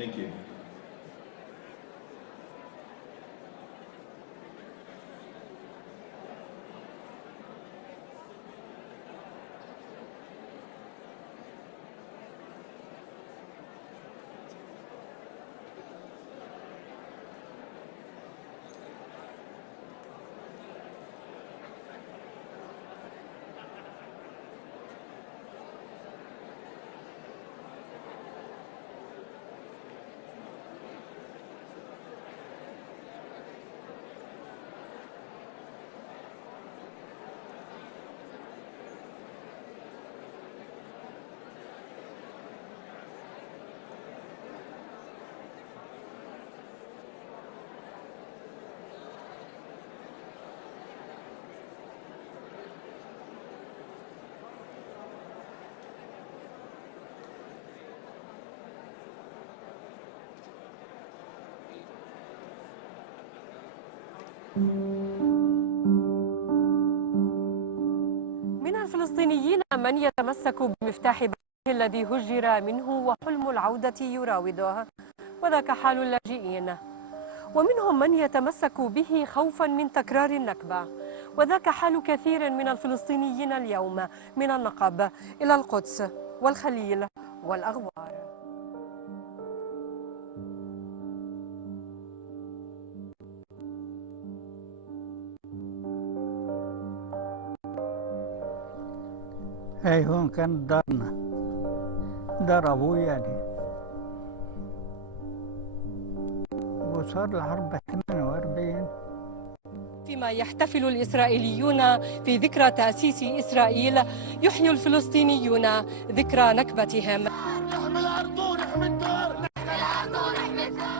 Thank you. من الفلسطينيين من يتمسك بمفتاح بيته الذي هجر منه وحلم العودة يراوده، وذاك حال اللاجئين. ومنهم من يتمسك به خوفا من تكرار النكبة، وذاك حال كثير من الفلسطينيين اليوم من النقب إلى القدس والخليل والأغوار. هاي هون كانت دارنا، دار أبوي يعني، وصار الحرب 48. فيما يحتفل الإسرائيليون في ذكرى تأسيس إسرائيل، يحيي الفلسطينيون ذكرى نكبتهم. نحمي الأرض ونحمي الدار، نحمي الأرض ونحمي الدار.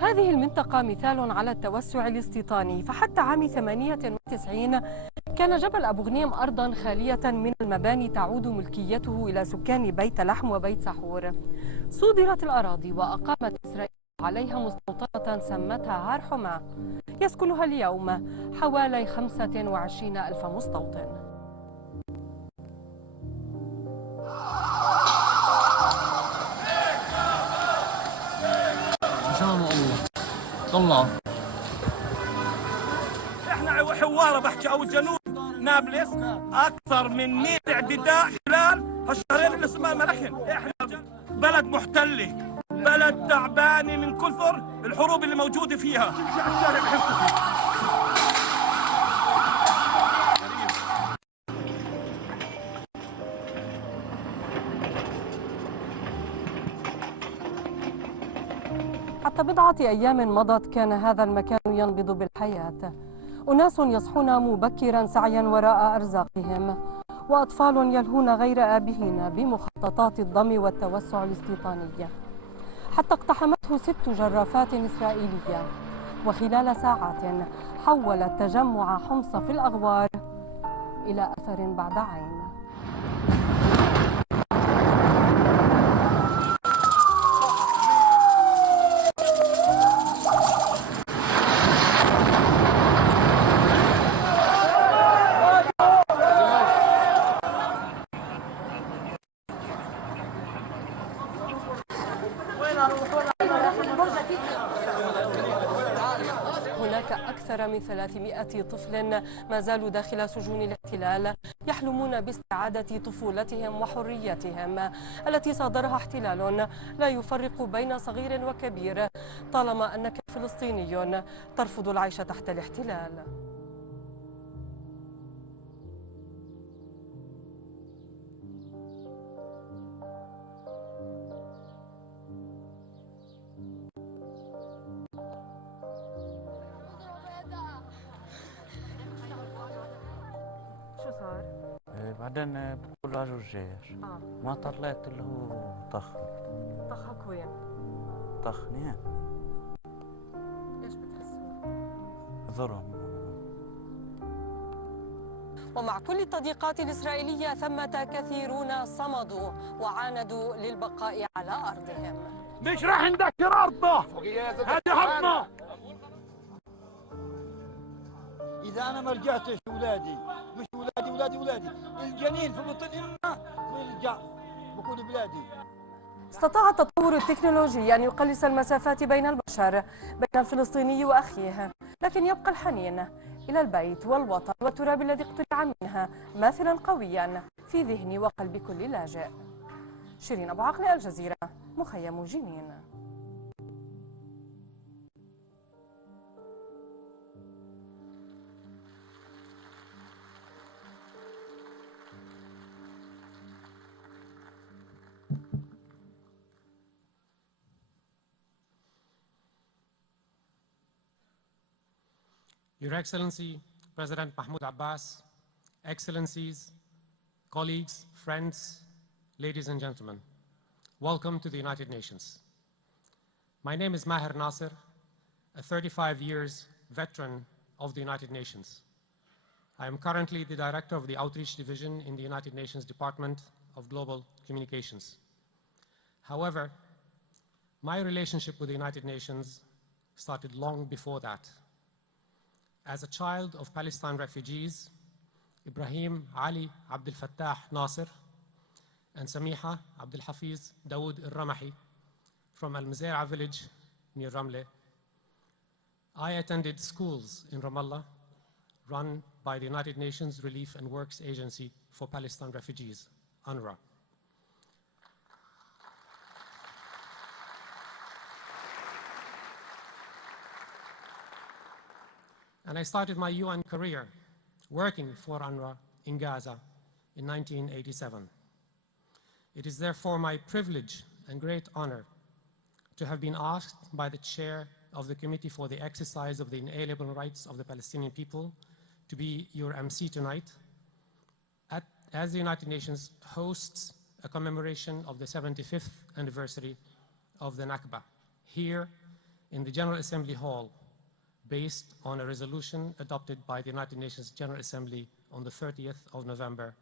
هذه المنطقة مثال على التوسع الاستيطاني، فحتى عام 98 كان جبل أبو غنيم أرضا خالية من المباني تعود ملكيته إلى سكان بيت لحم وبيت سحور. صودرت الأراضي وأقامت إسرائيل عليها مستوطنة سمتها عار حماة، يسكنها اليوم حوالي 25 ألف مستوطن. طلعوا احنا حواره بحكي او جنوب نابلس اكثر من 100 اعتداء خلال هالشهرين اللي اسمها ملحن. احنا بلد محتله، بلد تعبانه من كثر الحروب اللي موجوده فيها. حتى بضعة أيام مضت كان هذا المكان ينبض بالحياة، أناس يصحون مبكرا سعيا وراء أرزاقهم، وأطفال يلهون غير آبهين بمخططات الضم والتوسع الاستيطاني، حتى اقتحمته 6 جرافات إسرائيلية، وخلال ساعات حولت تجمع حمص في الأغوار إلى أثر بعد عين. هناك أكثر من 300 طفل ما زالوا داخل سجون الاحتلال يحلمون باستعادة طفولتهم وحريتهم التي صادرها احتلال لا يفرق بين صغير وكبير، طالما أنك فلسطيني ترفض العيش تحت الاحتلال. بعدين بقول له جرجير. ما طلعت اللي هو طخن. طخك وين؟ طخنين. ايش بتحسوا؟ ظلم. ومع كل التضييقات الإسرائيلية ثمة كثيرون صمدوا وعاندوا للبقاء على أرضهم. مش راح ندكر أرضنا، هذه حقنا. إذا أنا ما رجعتش ولادي، مش ولادي الجنين في بطن أمه بيرجع بكون بلادي. استطاع التطور التكنولوجي أن يقلص المسافات بين البشر، بين الفلسطيني وأخيه، لكن يبقى الحنين إلى البيت والوطن والتراب الذي اقتلع منها ماثلا قويا في ذهن وقلب كل لاجئ. شيرين أبو عقل، الجزيرة، مخيم جنين. Your Excellency, President Mahmoud Abbas, Excellencies, colleagues, friends, ladies and gentlemen, welcome to the United Nations. My name is Maher Nasser, a 35 years veteran of the United Nations. I am currently the Director of the Outreach Division in the United Nations Department of Global Communications. However, my relationship with the United Nations started long before that. As a child of Palestine refugees, Ibrahim Ali Abdel Fattah Nasser and Samiha Abdel Hafiz Dawood al-Ramahi from Al-Muzayra village near Ramle, I attended schools in Ramallah run by the United Nations Relief and Works Agency for Palestine Refugees, UNRWA. And I started my UN career working for UNRWA in Gaza in 1987. It is therefore my privilege and great honor to have been asked by the chair of the Committee for the Exercise of the Inalienable Rights of the Palestinian People to be your MC tonight, as the United Nations hosts a commemoration of the 75th anniversary of the Nakba here in the General Assembly Hall, based on a resolution adopted by the United Nations General Assembly on the 30th of November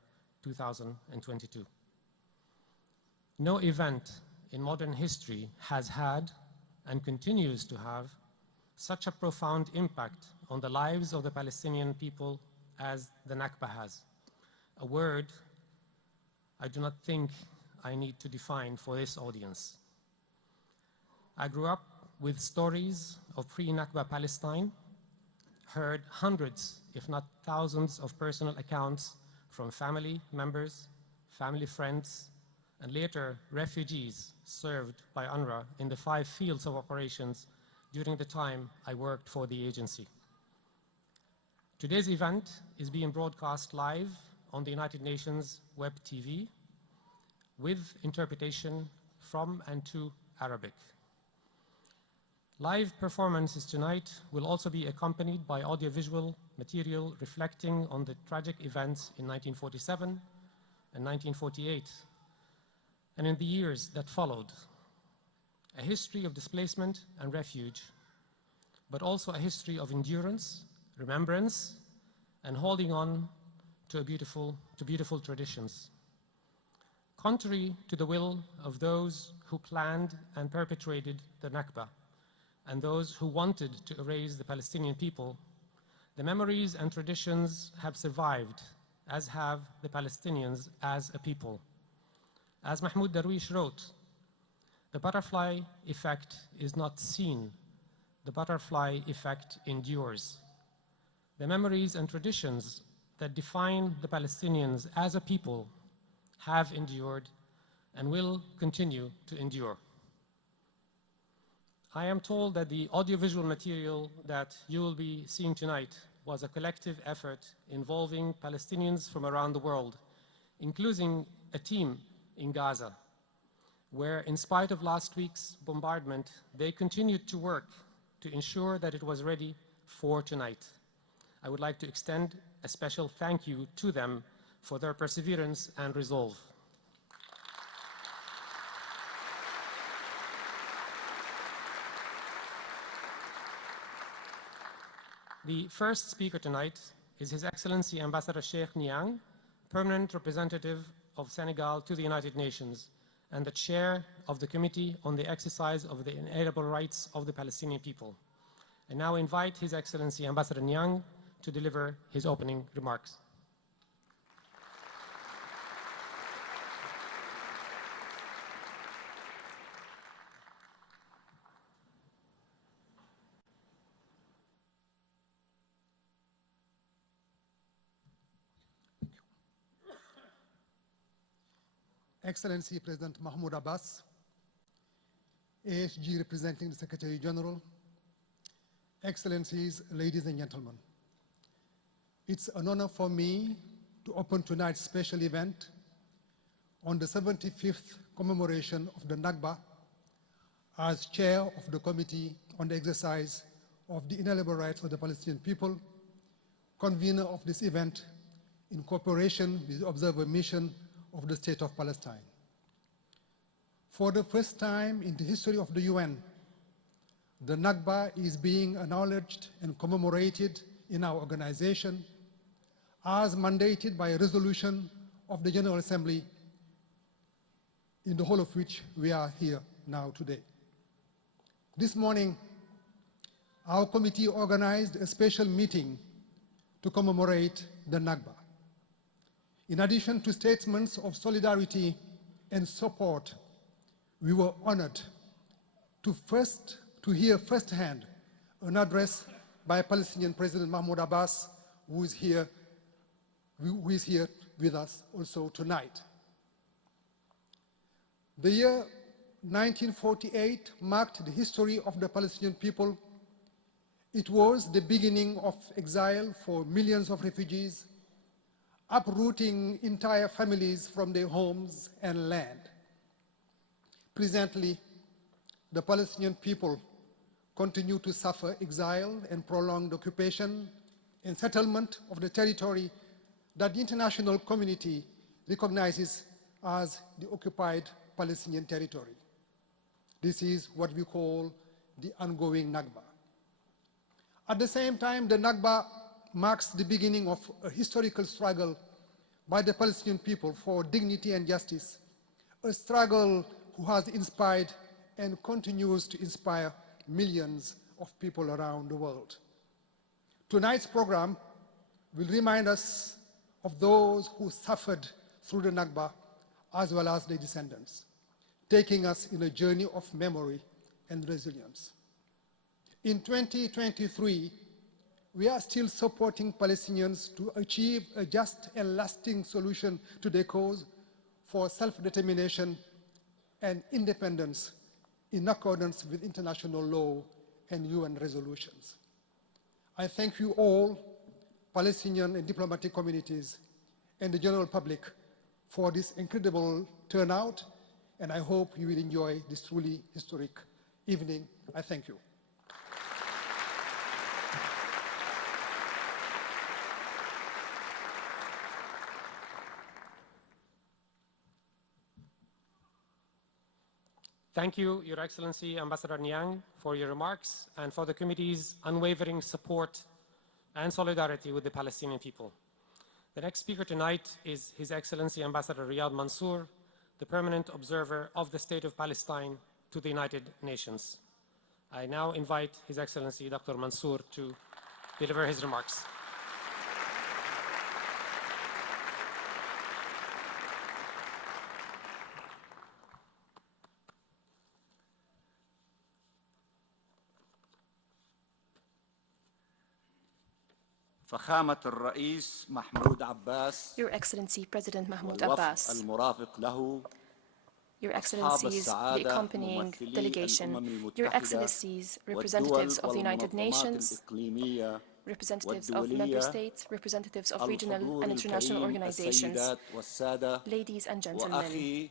2022. No event in modern history has had and continues to have such a profound impact on the lives of the Palestinian people as the Nakba has. A word I do not think I need to define for this audience. I grew up with stories of pre-Nakba Palestine, heard hundreds, if not thousands, of personal accounts from family members, family friends, and later refugees served by UNRWA in the 5 fields of operations during the time I worked for the agency. Today's event is being broadcast live on the United Nations Web TV with interpretation from and to Arabic. Live performances tonight will also be accompanied by audiovisual material reflecting on the tragic events in 1947 and 1948, and in the years that followed. A history of displacement and refuge, but also a history of endurance, remembrance, and holding on to beautiful traditions. Contrary to the will of those who planned and perpetrated the Nakba, and those who wanted to erase the Palestinian people, the memories and traditions have survived, as have the Palestinians as a people. As Mahmoud Darwish wrote, the butterfly effect is not seen, the butterfly effect endures. The memories and traditions that define the Palestinians as a people have endured and will continue to endure. I am told that the audiovisual material that you will be seeing tonight was a collective effort involving Palestinians from around the world, including a team in Gaza, where in spite of last week's bombardment, they continued to work to ensure that it was ready for tonight. I would like to extend a special thank you to them for their perseverance and resolve. The first speaker tonight is His Excellency Ambassador Sheikh Niang, Permanent Representative of Senegal to the United Nations and the Chair of the Committee on the Exercise of the Inalienable Rights of the Palestinian People. I now invite His Excellency Ambassador Niang to deliver his opening remarks. Excellency President Mahmoud Abbas, ASG representing the Secretary General, Excellencies, ladies and gentlemen. It's an honor for me to open tonight's special event on the 75th commemoration of the Nakba as Chair of the Committee on the Exercise of the Inalienable Rights of the Palestinian People, convener of this event in cooperation with the Observer Mission of the State of Palestine. For the first time in the history of the UN, the Nakba is being acknowledged and commemorated in our organization as mandated by a resolution of the General Assembly, in the whole of which we are here now today. This morning, our committee organized a special meeting to commemorate the Nakba. In addition to statements of solidarity and support, we were honored to hear firsthand an address by Palestinian President Mahmoud Abbas, who is here with us also tonight. The year 1948 marked the history of the Palestinian people. It was the beginning of exile for millions of refugees, uprooting entire families from their homes and land. Presently, the Palestinian people continue to suffer exile and prolonged occupation and settlement of the territory that the international community recognizes as the occupied Palestinian territory. This is what we call the ongoing Nakba. At the same time, the Nakba marks the beginning of a historical struggle by the Palestinian people for dignity and justice, a struggle who has inspired and continues to inspire millions of people around the world. Tonight's program will remind us of those who suffered through the Nakba as well as their descendants, taking us in a journey of memory and resilience. In 2023, we are still supporting Palestinians to achieve a just and lasting solution to their cause for self-determination and independence in accordance with international law and UN resolutions. I thank you all, Palestinian and diplomatic communities, and the general public for this incredible turnout, and I hope you will enjoy this truly historic evening. I thank you. Thank you, Your Excellency, Ambassador Niang, for your remarks and for the committee's unwavering support and solidarity with the Palestinian people. The next speaker tonight is His Excellency Ambassador Riyad Mansour, the Permanent Observer of the State of Palestine to the United Nations. I now invite His Excellency Dr. Mansour to deliver his remarks. فخامة الرئيس محمود عباس Your Excellency President Mahmoud والوفد Abbas, المرافق له Your Excellencies, the accompanying delegation, Your Excellencies, representatives of the United Nations, representatives of member states, representatives of regional and international organizations, ladies and gentlemen,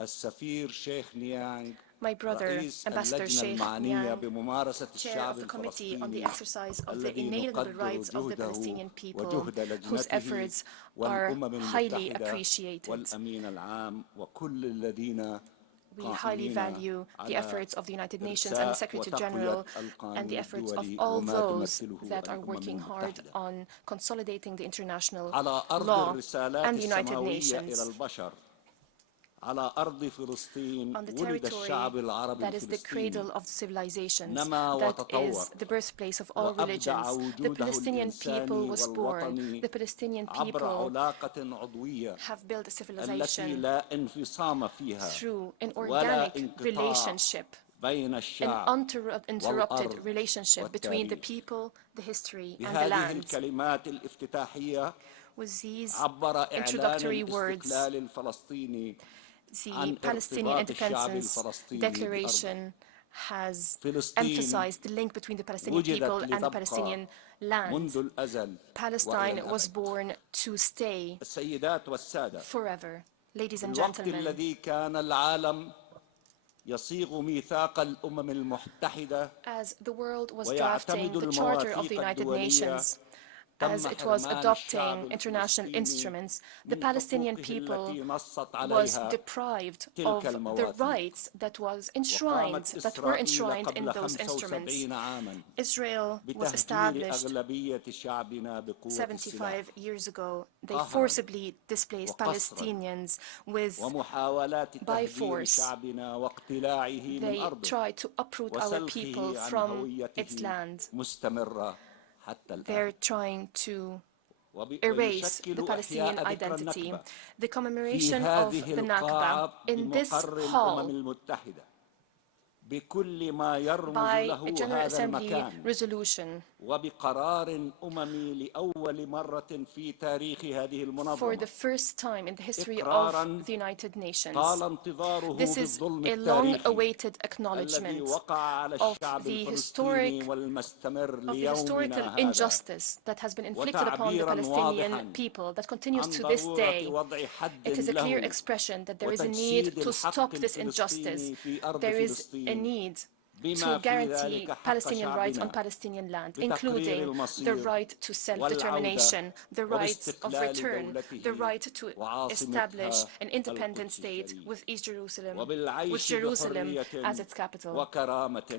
السفير شيخ نيانغ My brother, رئيس Ambassador اللجنة Sheikh المعنية Yang, بممارسة chair الشعب of the committee on the الفلسطيني exercise of the الذي inalienable نقدر rights of the جهده Palestinian people, وجهد whose لجنته efforts are والأمم highly المتحدة appreciated. والأمين العام وكل الذين We highly value the efforts of the United Nations and the Secretary General and the efforts of all those that are working hard on consolidating the international law and the United Nations. على أرض فلسطين On the ولد الشعب territory العربي that is the cradle الفلسطيني of civilizations, نما that وتطور is the birthplace of all وأبدع religions. The وجوده Palestinian people الإنساني was born. والوطني The Palestinian عبر people علاقة عضوية have built a التي civilization لا انفصام فيها through an ولا organic انقطاع relationship, بين an الشعب uninterrupted والأرض relationship between the والتاريخ. people, the history, and the بهذه land. الكلمات الافتتاحية With these عبر إعلان introductory words, الاستقلال الفلسطيني the Palestinian Independence Declaration has emphasized the link between the Palestinian people and the Palestinian land. Palestine was born to stay forever. Ladies and gentlemen, الذي كان العالم يصيغ ميثاق الأمم المتحدة as the world was drafting the Charter of the United Nations, as it was adopting international instruments, the Palestinian people was deprived of the rights that were enshrined in those instruments. Israel was established 75 years ago. They forcibly displaced Palestinians by force. They tried to uproot our people from its land. They're trying to erase the Palestinian identity. The commemoration of the Nakba in this hall by a General Assembly resolution for the first time in the history of the United Nations. This is a long-awaited acknowledgement of the historical injustice that has been inflicted upon the Palestinian people that continues to this day. It is a clear expression that there is a need to stop this injustice. There is a need to guarantee Palestinian rights on Palestinian land, including the right to self-determination, the right of return, the right to establish an independent state with East Jerusalem, with Jerusalem as its capital,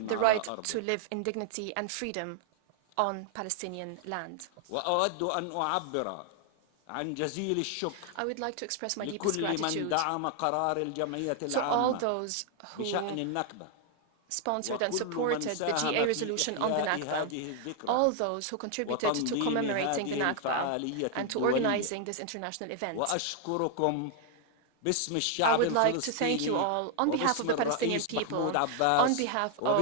the right to live in dignity and freedom on Palestinian land. I would like to express my deepest gratitude to all those who sponsored and supported the GA resolution on the Nakba, all those who contributed to commemorating the Nakba and to organizing this international event. I would like to thank you all on behalf of the Palestinian people, on behalf of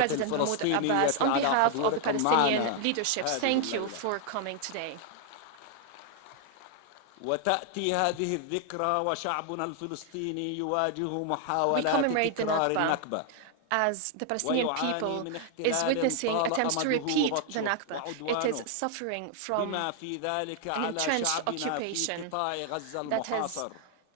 President Mahmoud Abbas, on behalf of the Palestinian leadership. Thank you for coming today. وتأتي هذه الذكرى وشعبنا الفلسطيني يواجه محاولات تكرار النكبة as the Palestinian people is witnessing attempts to repeat the Nakba. It is suffering from an entrenched occupation that has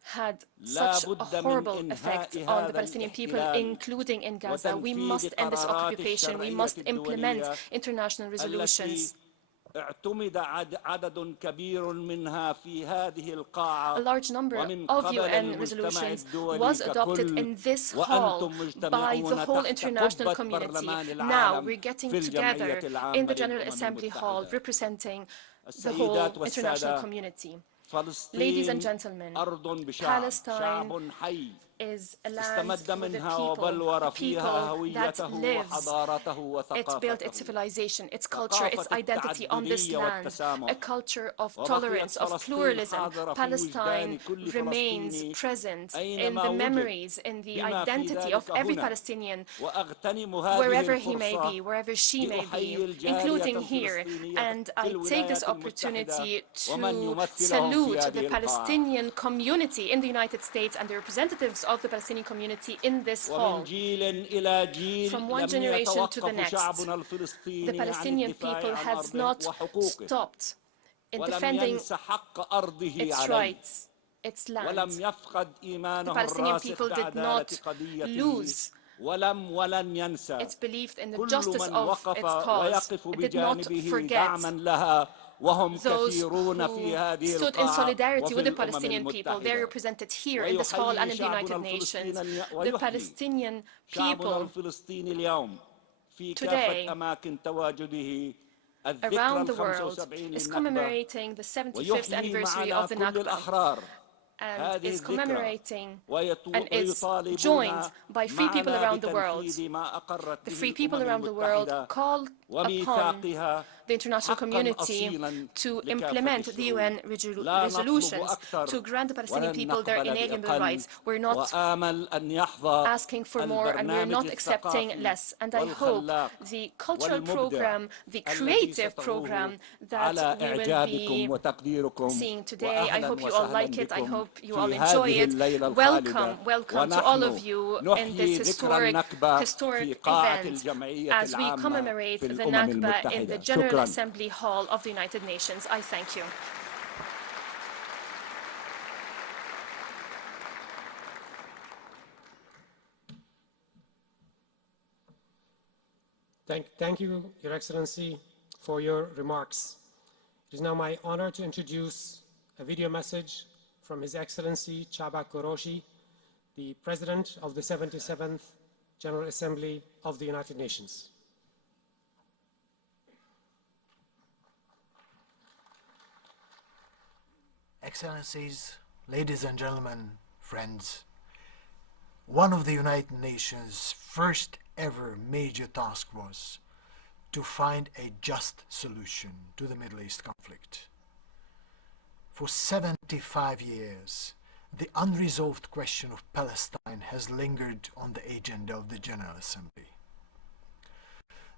had such a horrible effect on the Palestinian people, including in Gaza. We must end this occupation. We must implement international resolutions. اعتمد عدد كبير منها في هذه القاعة A large number of UN resolutions was adopted in this hall by the whole international community. Now we're getting together in the General Assembly Hall representing the whole international community. Ladies and gentlemen, Palestine is a land with a people that lives. It built its civilization, its culture, its identity on this land, a culture of tolerance, of pluralism. Palestine remains present in the memories, in the identity of every Palestinian, wherever he may be, wherever she may be, including here. And I take this opportunity to salute the Palestinian community in the United States and the representatives of the Palestinian community in this hall. From one generation to the next, the Palestinian people has not stopped in defending its rights its land. ولم يفقد The إيمانه Palestinian الراسخ people did بعدالة not قضيته lose ولن ينسى its belief in the كل justice من of وقف its cause. ويقف It did not بجانبه forget دعما لها وهم those كثيرون في who هذه stood in القاعة solidarity وفي with the الأمم Palestinian people. They're المتحدة. represented here in this hall and in the United Nations. The Palestinian شعبنا people الفلسطيني اليوم في today كافة أماكن تواجده الذكرى around the world ال75 is للنكبة commemorating the 75th ويحيي anniversary معنا of the كل Nakba الأحرار and هذه is الذكرى commemorating and is joined ويطالبون by free people معنا around the world. بتنفيذ ما أقرت The به free people الأمم around the world المتحدة call upon وميثاقها the international حقاً community أصيلاً to لكافة implement the الشعوب. UN لا نطلب resolutions أكثر to grant the Palestinian ولن people their نقبل inalienable بأقل rights. We're not وآمل أن يحظى asking for more and we're البرنامج not accepting الثقافي less. And I hope والخلاق the cultural والمبدع program, the الذي creative ستروه program على that we will إعجابكم be وتقديركم seeing today. I وأهلاً hope you all وسهلاً like it. I بكم hope you all في enjoy هذه it. الليلة Welcome, الخالدة welcome to all of ونحن you in نحيي this ذكرى النكبة historic في قاعة event الجمعية as we العامة commemorate في the الأمم Nakba in the المتحدة. General شكراً. Assembly Hall of the United Nations. I thank you. Thank you, Your Excellency, for your remarks. It is now my honor to introduce a video message from His Excellency Chaba Koroshi, the President of the 77th General Assembly of the United Nations. Excellencies, ladies and gentlemen, friends, one of the United Nations' first ever major task was to find a just solution to the Middle East conflict. For 75 years, the unresolved question of Palestine has lingered on the agenda of the General Assembly.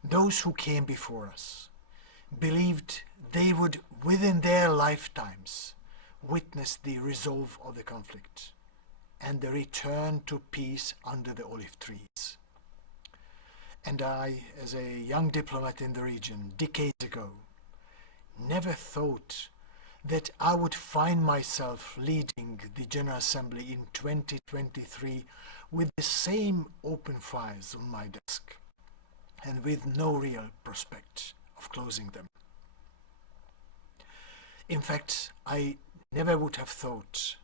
Those who came before us believed they would, within their lifetimes, witness the resolve of the conflict and the return to peace under the olive trees. And I, as a young diplomat in the region decades ago, never thought that I would find myself leading the General Assembly in 2023 with the same open files on my desk and with no real prospect of closing them. In fact, I never would have thought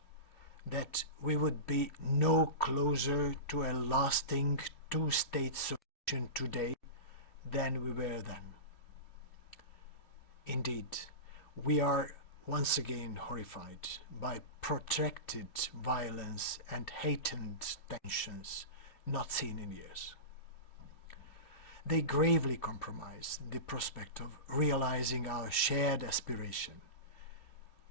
that we would be no closer to a lasting two-state solution today than we were then. Indeed, we are once again horrified by protracted violence and heightened tensions not seen in years. They gravely compromise the prospect of realizing our shared aspiration.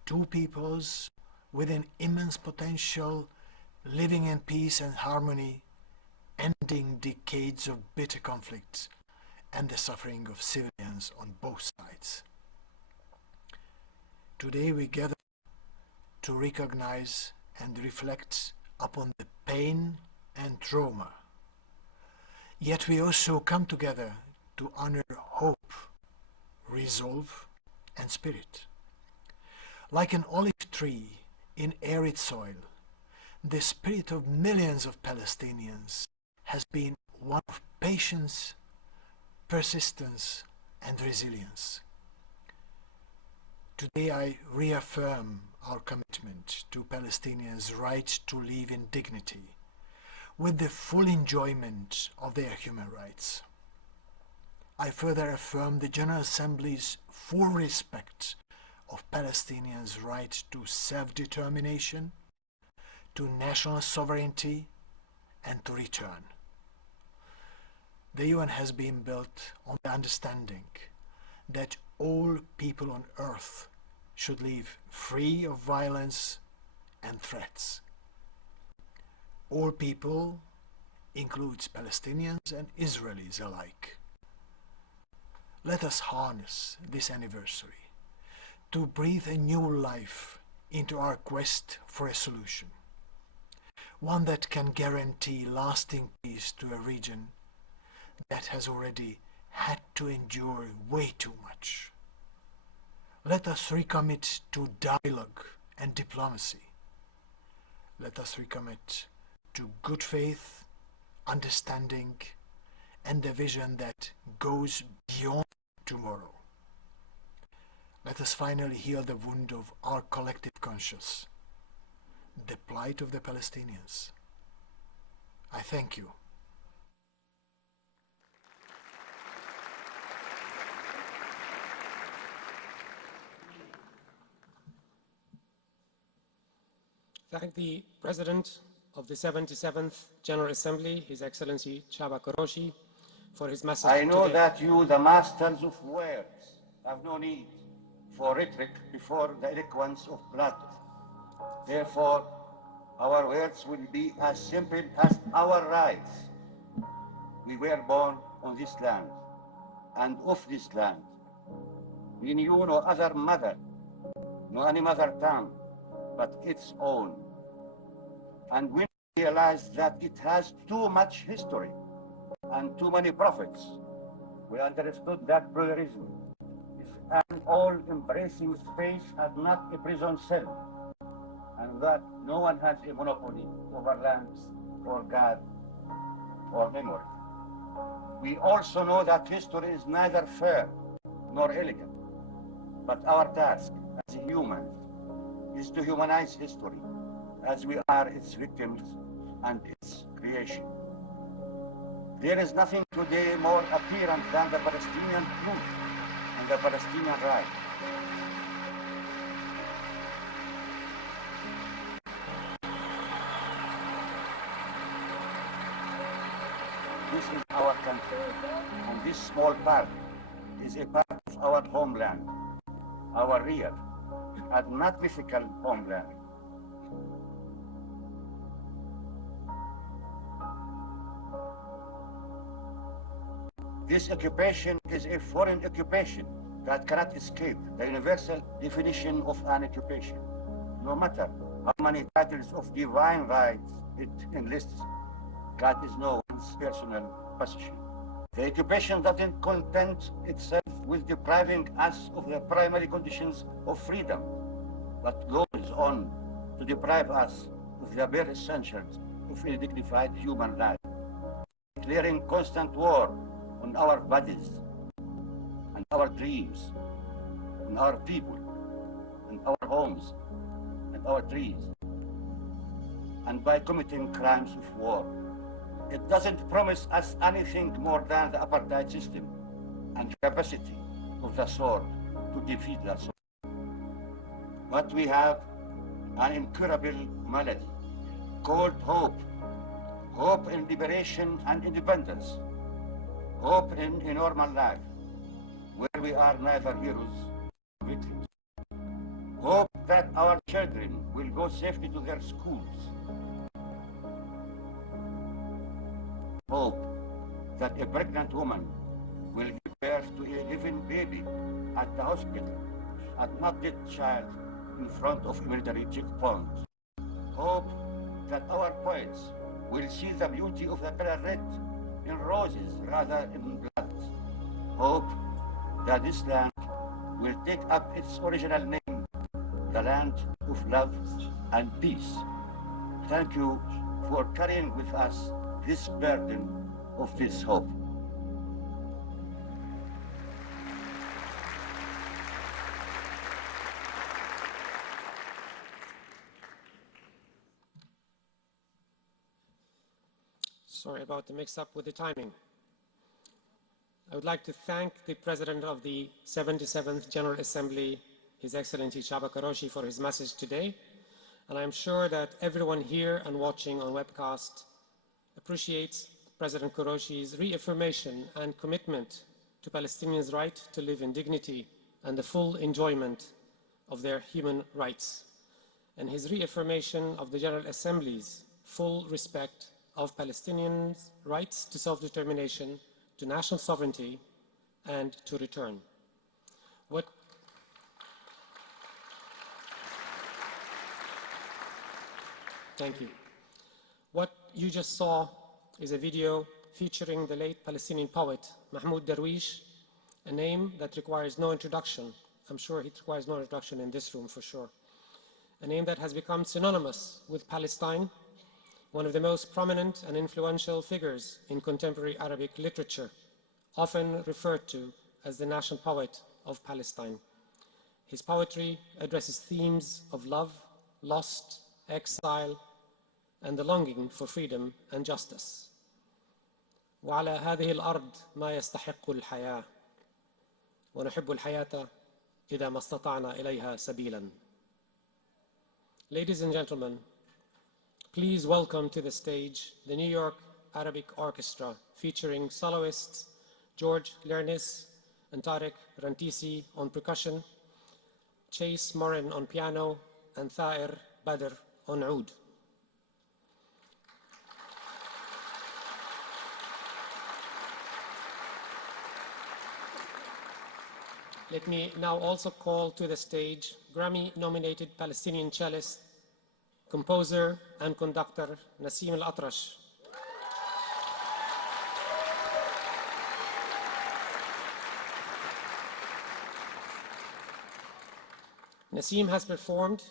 Two peoples with an immense potential, living in peace and harmony, ending decades of bitter conflict and the suffering of civilians on both sides. Today we gather to recognize and reflect upon the pain and trauma. Yet we also come together to honor hope, resolve, and spirit. Like an olive tree in arid soil, the spirit of millions of Palestinians has been one of patience, persistence, and resilience. Today I reaffirm our commitment to Palestinians' right to live in dignity, with the full enjoyment of their human rights. I further affirm the General Assembly's full respect of Palestinians' right to self-determination, to national sovereignty, and to return. The UN has been built on the understanding that all people on earth should live free of violence and threats. All people includes Palestinians and Israelis alike. Let us harness this anniversary to breathe a new life into our quest for a solution, one that can guarantee lasting peace to a region that has already had to endure way too much. Let us recommit to dialogue and diplomacy, let us recommit to good faith, understanding, and a vision that goes beyond tomorrow. Let us finally heal the wound of our collective conscience, the plight of the Palestinians. I thank you. Thank the President of the 77th General Assembly, His Excellency Chaba Koroshi, for his message I know today. that you, the masters of words, have no need for rhetoric before the eloquence of blood. Therefore, our words will be as simple as our rights. We were born on this land and of this land. We knew no other mother, no any mother tongue, but its own. And we realized that it has too much history and too many prophets. We understood that pluralism is an all-embracing space and not a prison cell, and that no one has a monopoly over lands or God or memory. We also know that history is neither fair nor elegant, but our task as humans is to humanize history as we are its victims and its creation. There is nothing today more apparent than the Palestinian truth and the Palestinian right. This is our country, and this small part is a part of our homeland, our real and not mythical homeland. This occupation is a foreign occupation that cannot escape the universal definition of an occupation, no matter how many titles of divine rights it enlists. God is no one's personal possession. The occupation doesn't content itself with depriving us of the primary conditions of freedom, but goes on to deprive us of the bare essentials of a dignified human life, declaring constant war on our bodies and our dreams, on our people and our homes and our trees, and by committing crimes of war. It doesn't promise us anything more than the apartheid system and capacity of the sword to defeat that sword. But we have an incurable malady called hope. Hope in liberation and independence. Hope in a normal life, where we are neither heroes nor victims. Hope that our children will go safely to their schools. Hope that a pregnant woman will give birth to a living baby at the hospital and not dead child in front of military checkpoints. Hope that our poets will see the beauty of the color red in roses rather in blood. Hope that this land will take up its original name, the land of love and peace. Thank you for carrying with us this burden of this hope. Sorry about the mix-up with the timing. I would like to thank the President of the 77th General Assembly, His Excellency Chaba Koroshi, for his message today. And I'm sure that everyone here and watching on webcast appreciates President Koroshi's reaffirmation and commitment to Palestinians' right to live in dignity and the full enjoyment of their human rights, and his reaffirmation of the General Assembly's full respect of Palestinians' rights to self-determination, to national sovereignty, and to return. Thank you. What you just saw is a video featuring the late Palestinian poet Mahmoud Darwish, a name that requires no introduction. I'm sure it requires no introduction in this room for sure. a name that has become synonymous with Palestine, one of the most prominent and influential figures in contemporary Arabic literature, often referred to as the national poet of Palestine. His poetry addresses themes of love, loss, exile, and the longing for freedom and justice. وعلى هذه الأرض ما يستحق الحياة ونحب الحياة إذا ما استطعنا إليها سبيلا. Ladies and gentlemen, please welcome to the stage the New York Arabic Orchestra featuring soloists George Lernis and Tarek Rantisi on percussion, Chase Morin on piano, and Thair Badr on oud. Let me now also call to the stage Grammy-nominated Palestinian cellist, composer, and conductor Nassim Al-Atrash. Nassim has performed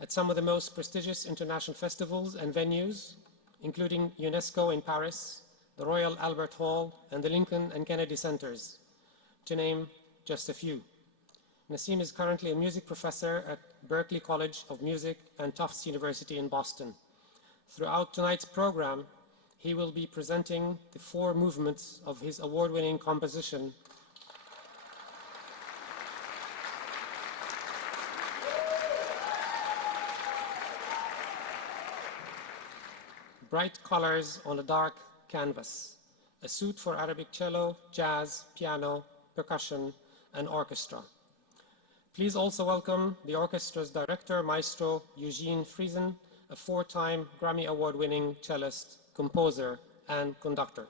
at some of the most prestigious international festivals and venues, including UNESCO in Paris, the Royal Albert Hall, and the Lincoln and Kennedy Centers, to name just a few. Nassim is currently a music professor at Berklee College of Music and Tufts University in Boston. Throughout tonight's program, he will be presenting the 4 movements of his award-winning composition, Bright Colors on a Dark Canvas, a suite for Arabic cello, jazz, piano, percussion, and orchestra. Please also welcome the orchestra's director, Maestro Eugene Friesen, a 4-time Grammy Award-winning cellist, composer, and conductor.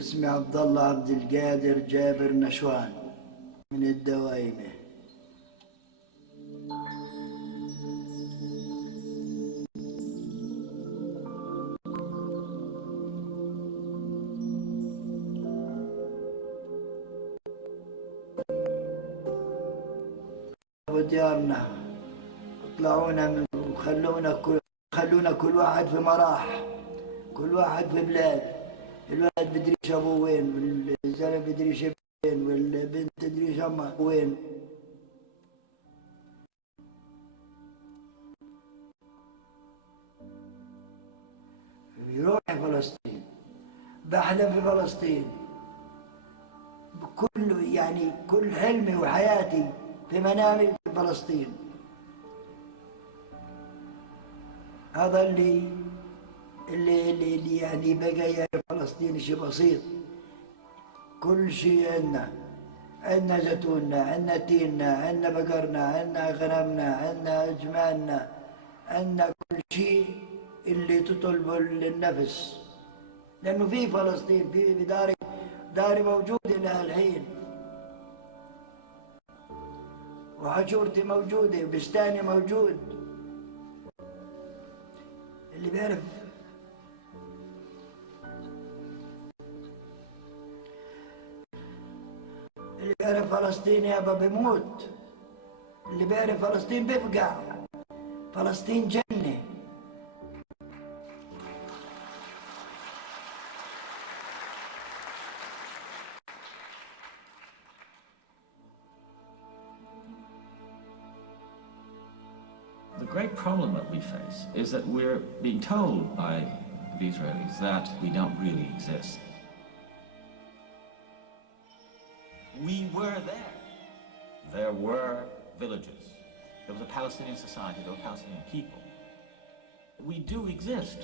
اسمي عبد الله عبد القادر جابر نشوان من الدوايمة. وديارنا طلعونا من خلونا كل واحد في مراح، كل واحد في بلاد. الولد بدريش ابوه وين، والزلمه بدريش وين، والبنت تدريش امها وين. روحي فلسطين، بحلم في فلسطين، كل حلمي وحياتي في منامي في فلسطين. هذا اللي يعني بقى يا فلسطين شيء بسيط. كل شيء عندنا زيتوننا، عندنا تيننا، عندنا بقرنا، عندنا غنمنا، عندنا جمالنا، عندنا كل شيء اللي تطلبه للنفس. لأنه في فلسطين، في داري موجودة لها الحين، وحجورتي موجودة، وبستاني موجود. اللي بيعرف فلسطين يابا بيموت، اللي بيعرف فلسطين بيفقع. فلسطين جنة. The great problem that we face is that we're being told by the Israelis that we don't really exist. We were there. There were villages. There was a Palestinian society, there were Palestinian people. We do exist.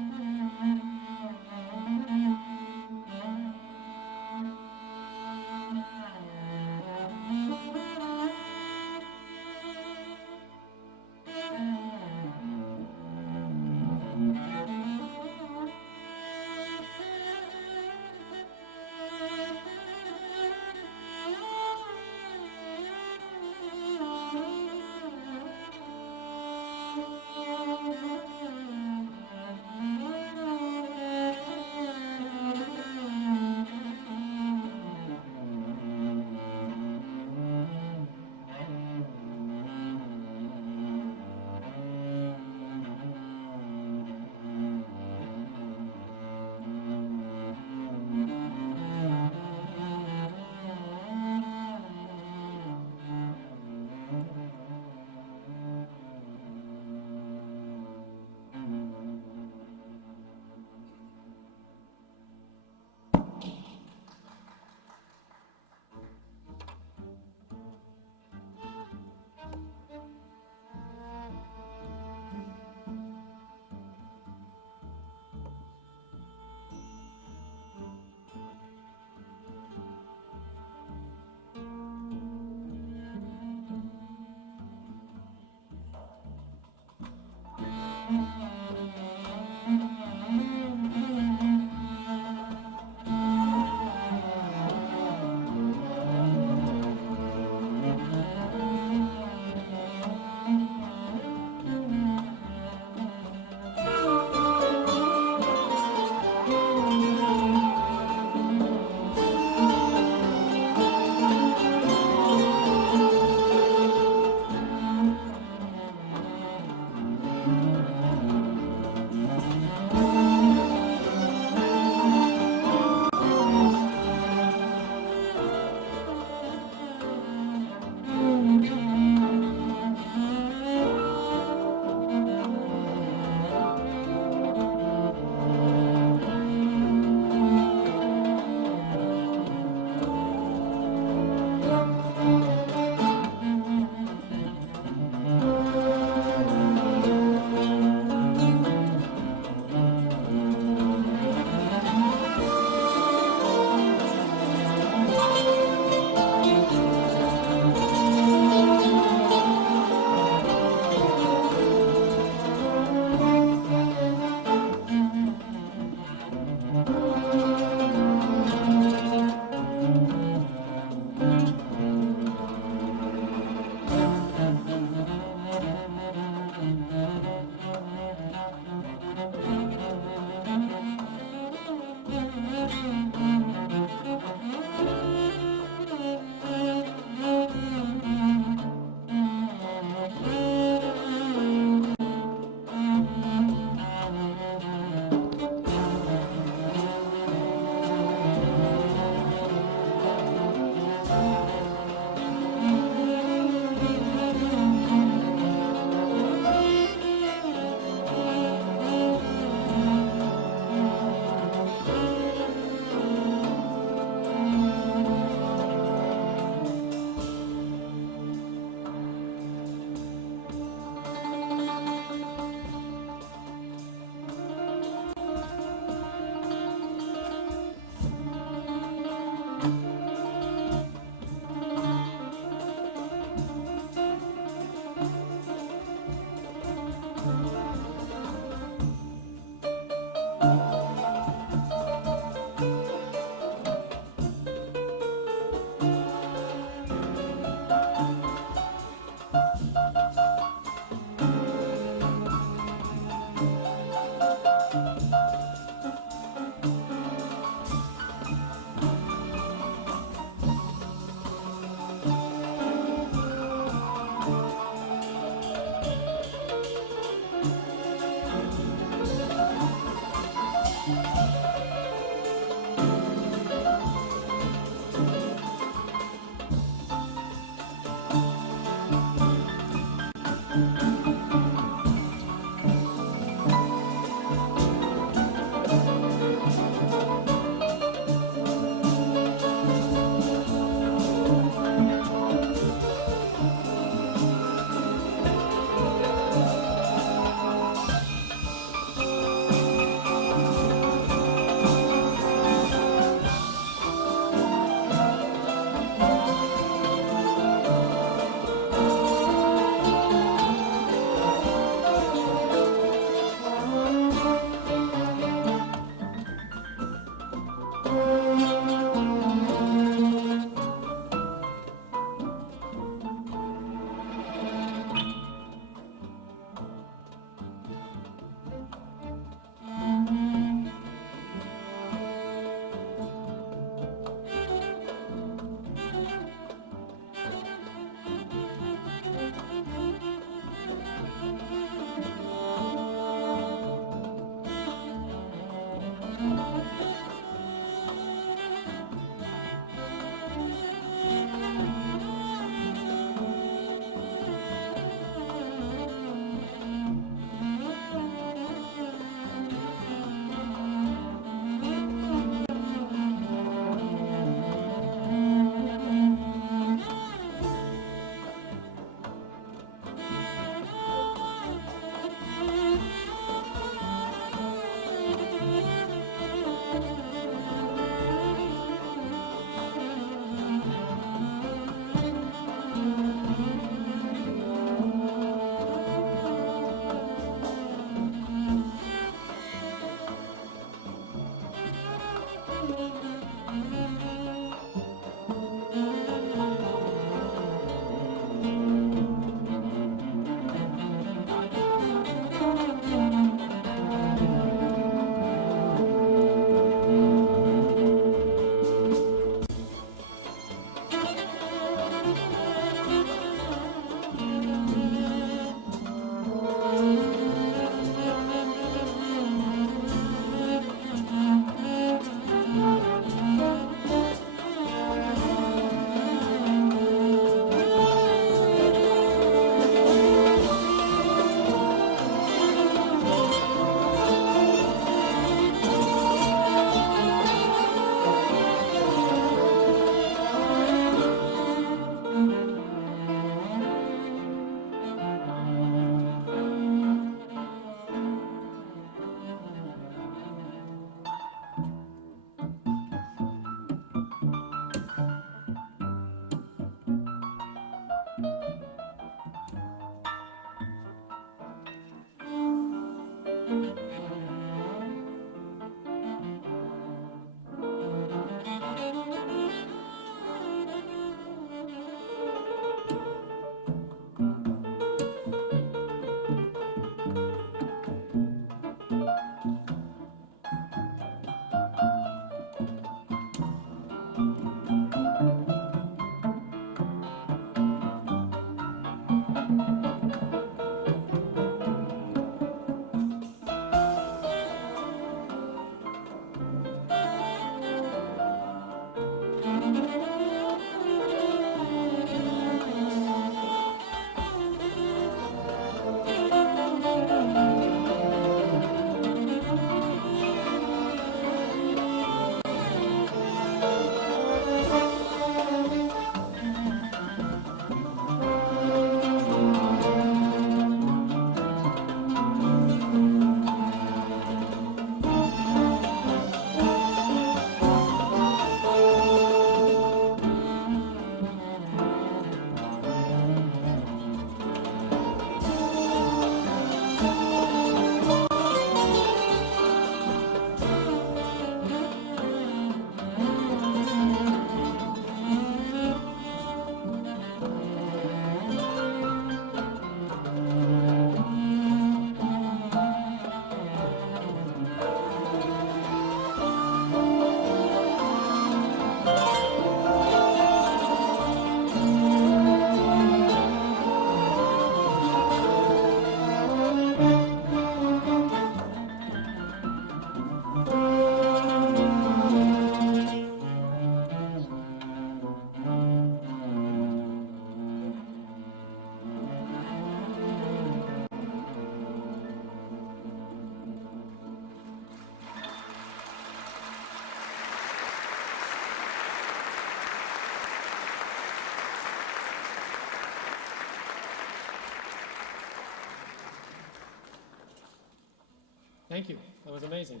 Thank you. That was amazing.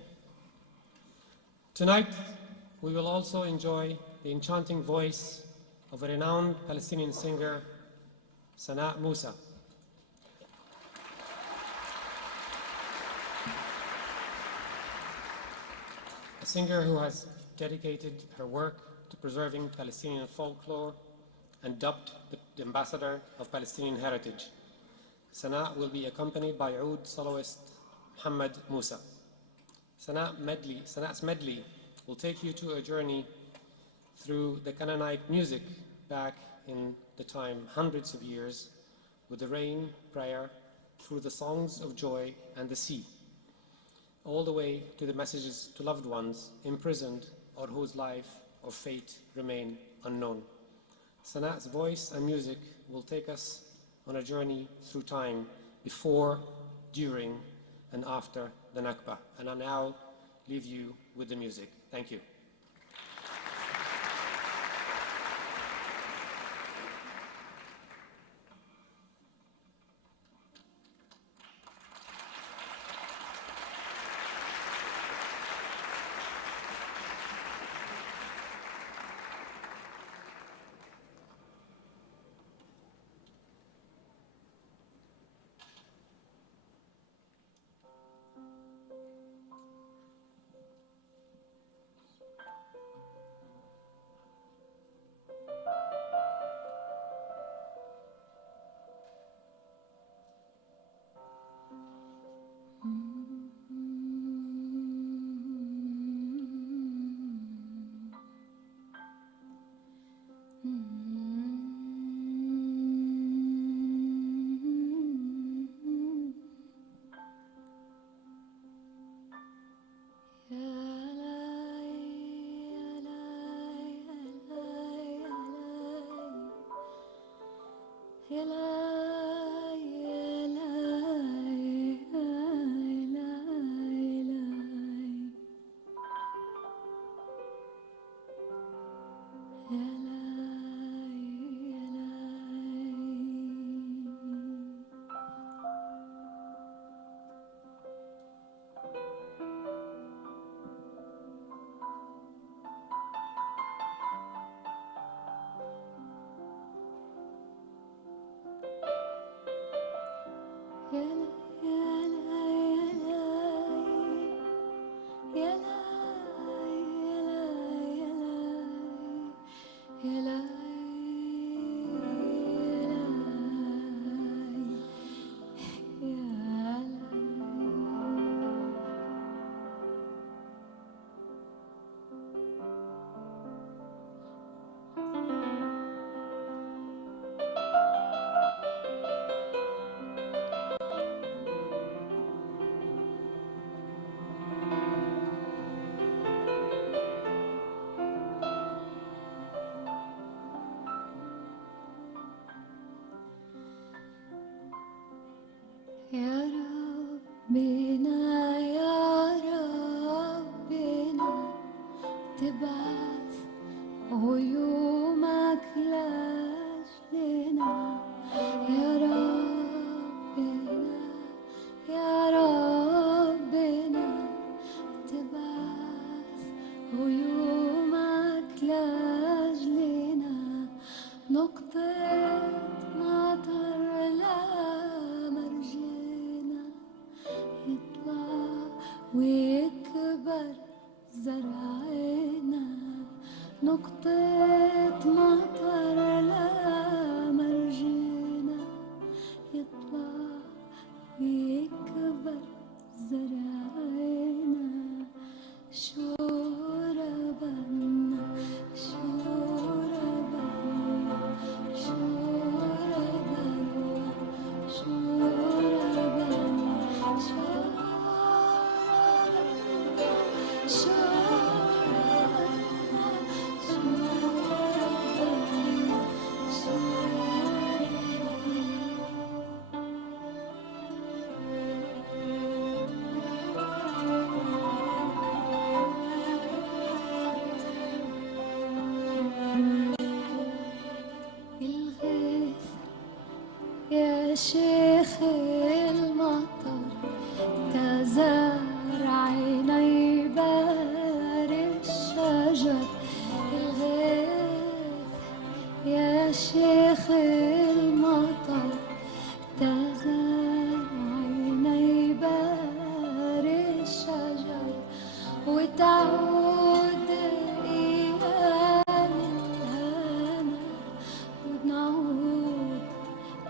Tonight, we will also enjoy the enchanting voice of a renowned Palestinian singer, Sana Musa. A singer who has dedicated her work to preserving Palestinian folklore and dubbed the ambassador of Palestinian heritage. Sana will be accompanied by Oud soloist Muhammad Musa. Sana's medley will take you to a journey through the Canaanite music back in the time, hundreds of years, with the rain, prayer, through the songs of joy and the sea, all the way to the messages to loved ones imprisoned or whose life or fate remain unknown. Sana's voice and music will take us on a journey through time before, during, and after the Nakba. And I now leave you with the music. Thank you. يا ربنا يا ربنا تبعث غيومك لأجلنا يا ربنا يا ربنا تبعث غيومك لأجلنا نقطة مطر ويكبر زرعنا نقطة مطر لمرجينا يطلع ويكبر زرعنا شو ربنا شو ربنا شو ربنا شو ربنا شو يا شيخ المطر تزايد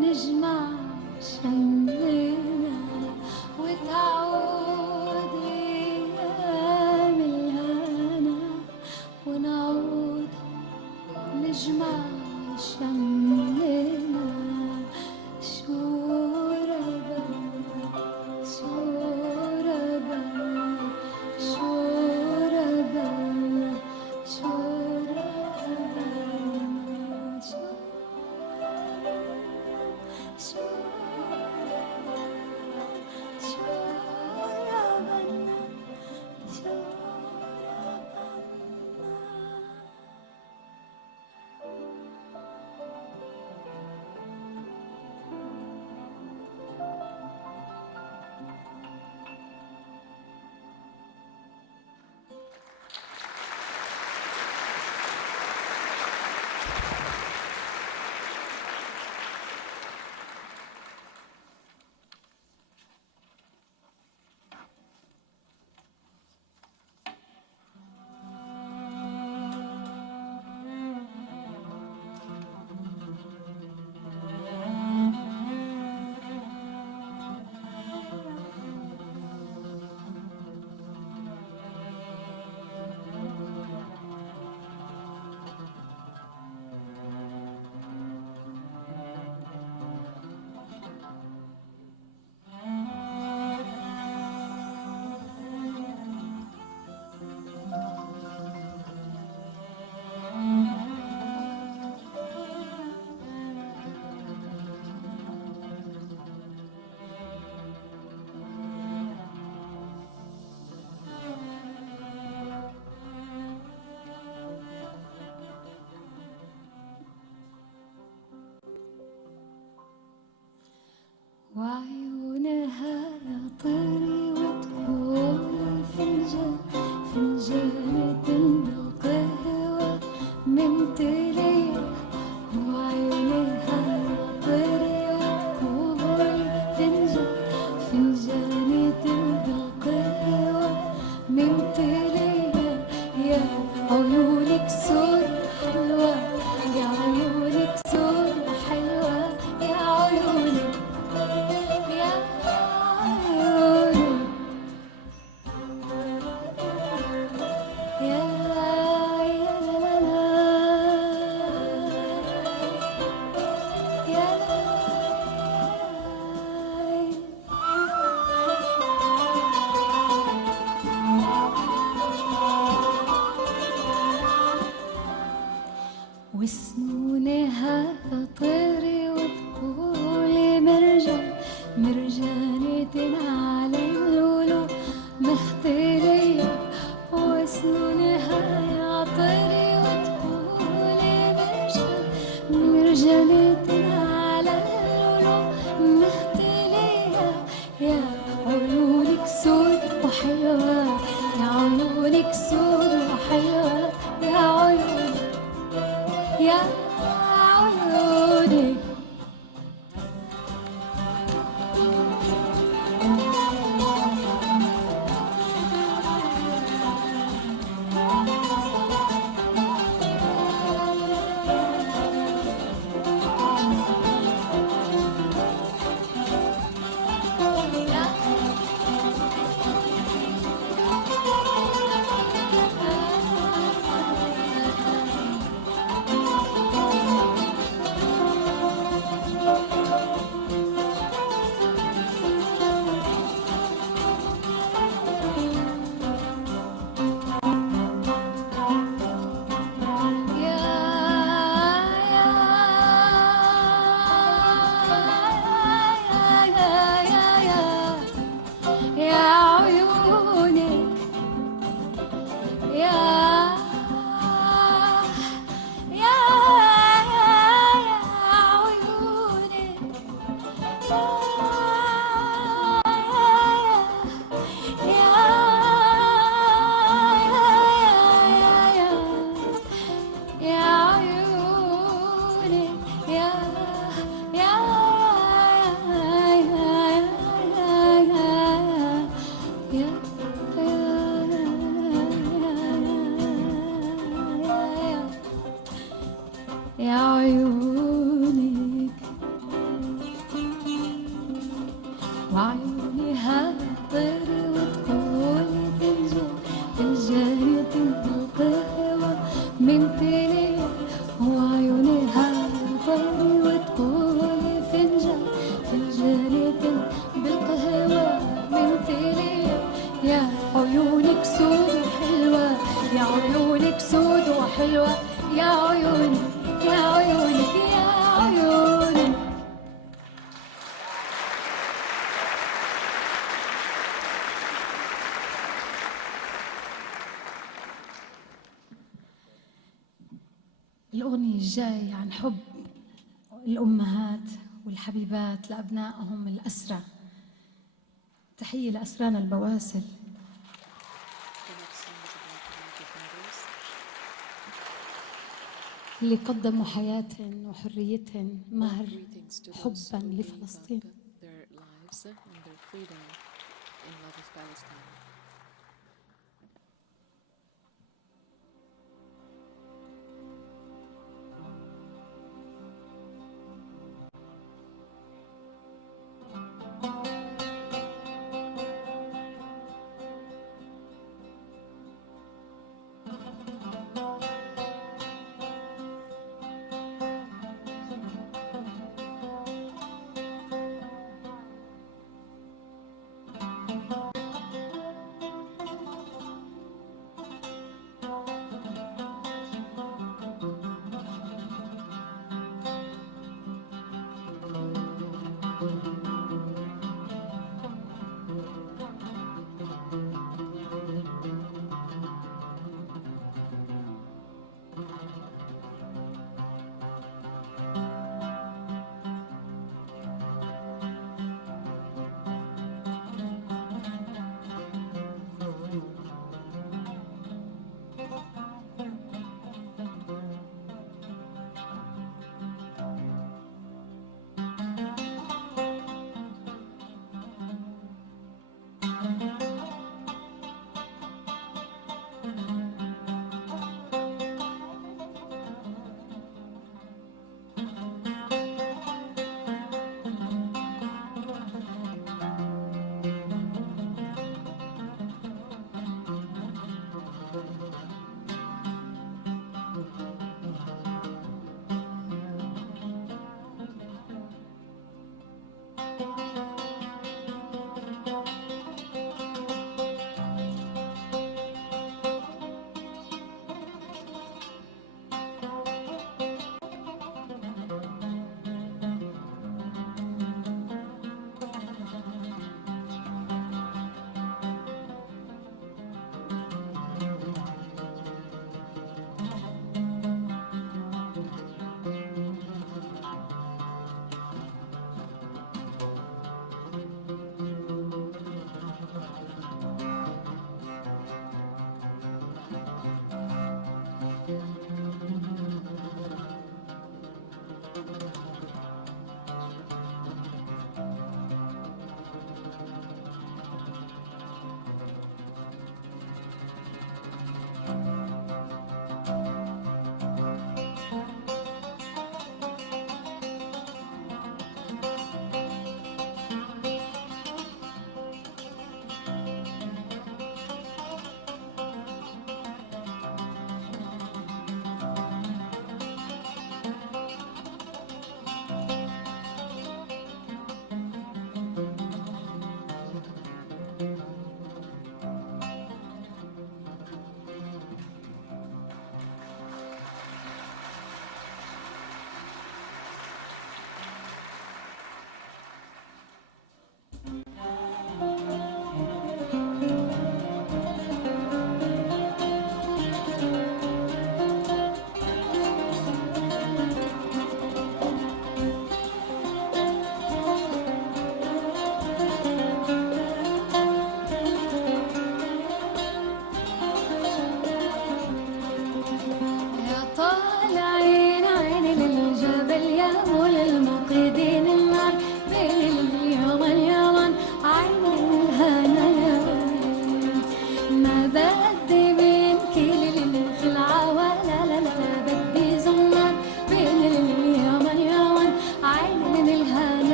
نجمع شملنا وتعود أيام الهنا ونعود نجمع شملنا شو ربنا شو ربنا شو ربنا شو ربنا شو وعيونها يا طيري وتقول فنجان فنجانة بالقهوة ممتلية وعيونها يا طيري وتقول فنجان فنجانة بالقهوة ممتلية يا عيونك سود حلوة يا عيونك سود حلوة يا عيونك وسنونها طيري وتقولي مرجان مرجانة على اللولو مختلية وسنونها يا طيري وتقولي مرجان مرجانة على اللولو مختلية يا عيونك سود وحلوة يا عيونك سود وحلوة يا عيونك يا عيونك يا عيونك وعيونها طيري وتقولي فنجان القهوة من تلية، وعيونها طيري وتقولي فنجان بالقهوة من تلية. يا عيونك سود وحلوة، يا عيونك سود وحلوة، يا عيونك يا عيونك يا عيونك. الأغنية الجاي عن حب الأمهات والحبيبات لأبنائهم الأسرى. تحية لأسرانا البواسل اللي قدموا حياتهم وحريتهم مهر حبا لفلسطين.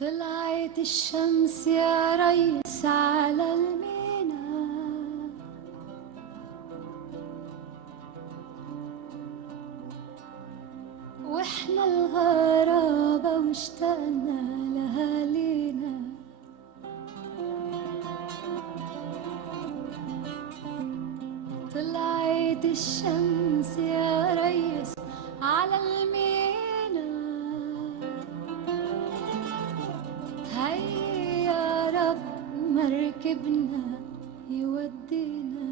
طلعت الشمس يا ريس على المينا، واحنا الغرابة واشتقنا لهالينا. طلعت الشمس يا ريس على المينا، هيا يا رب مركبنا يودينا.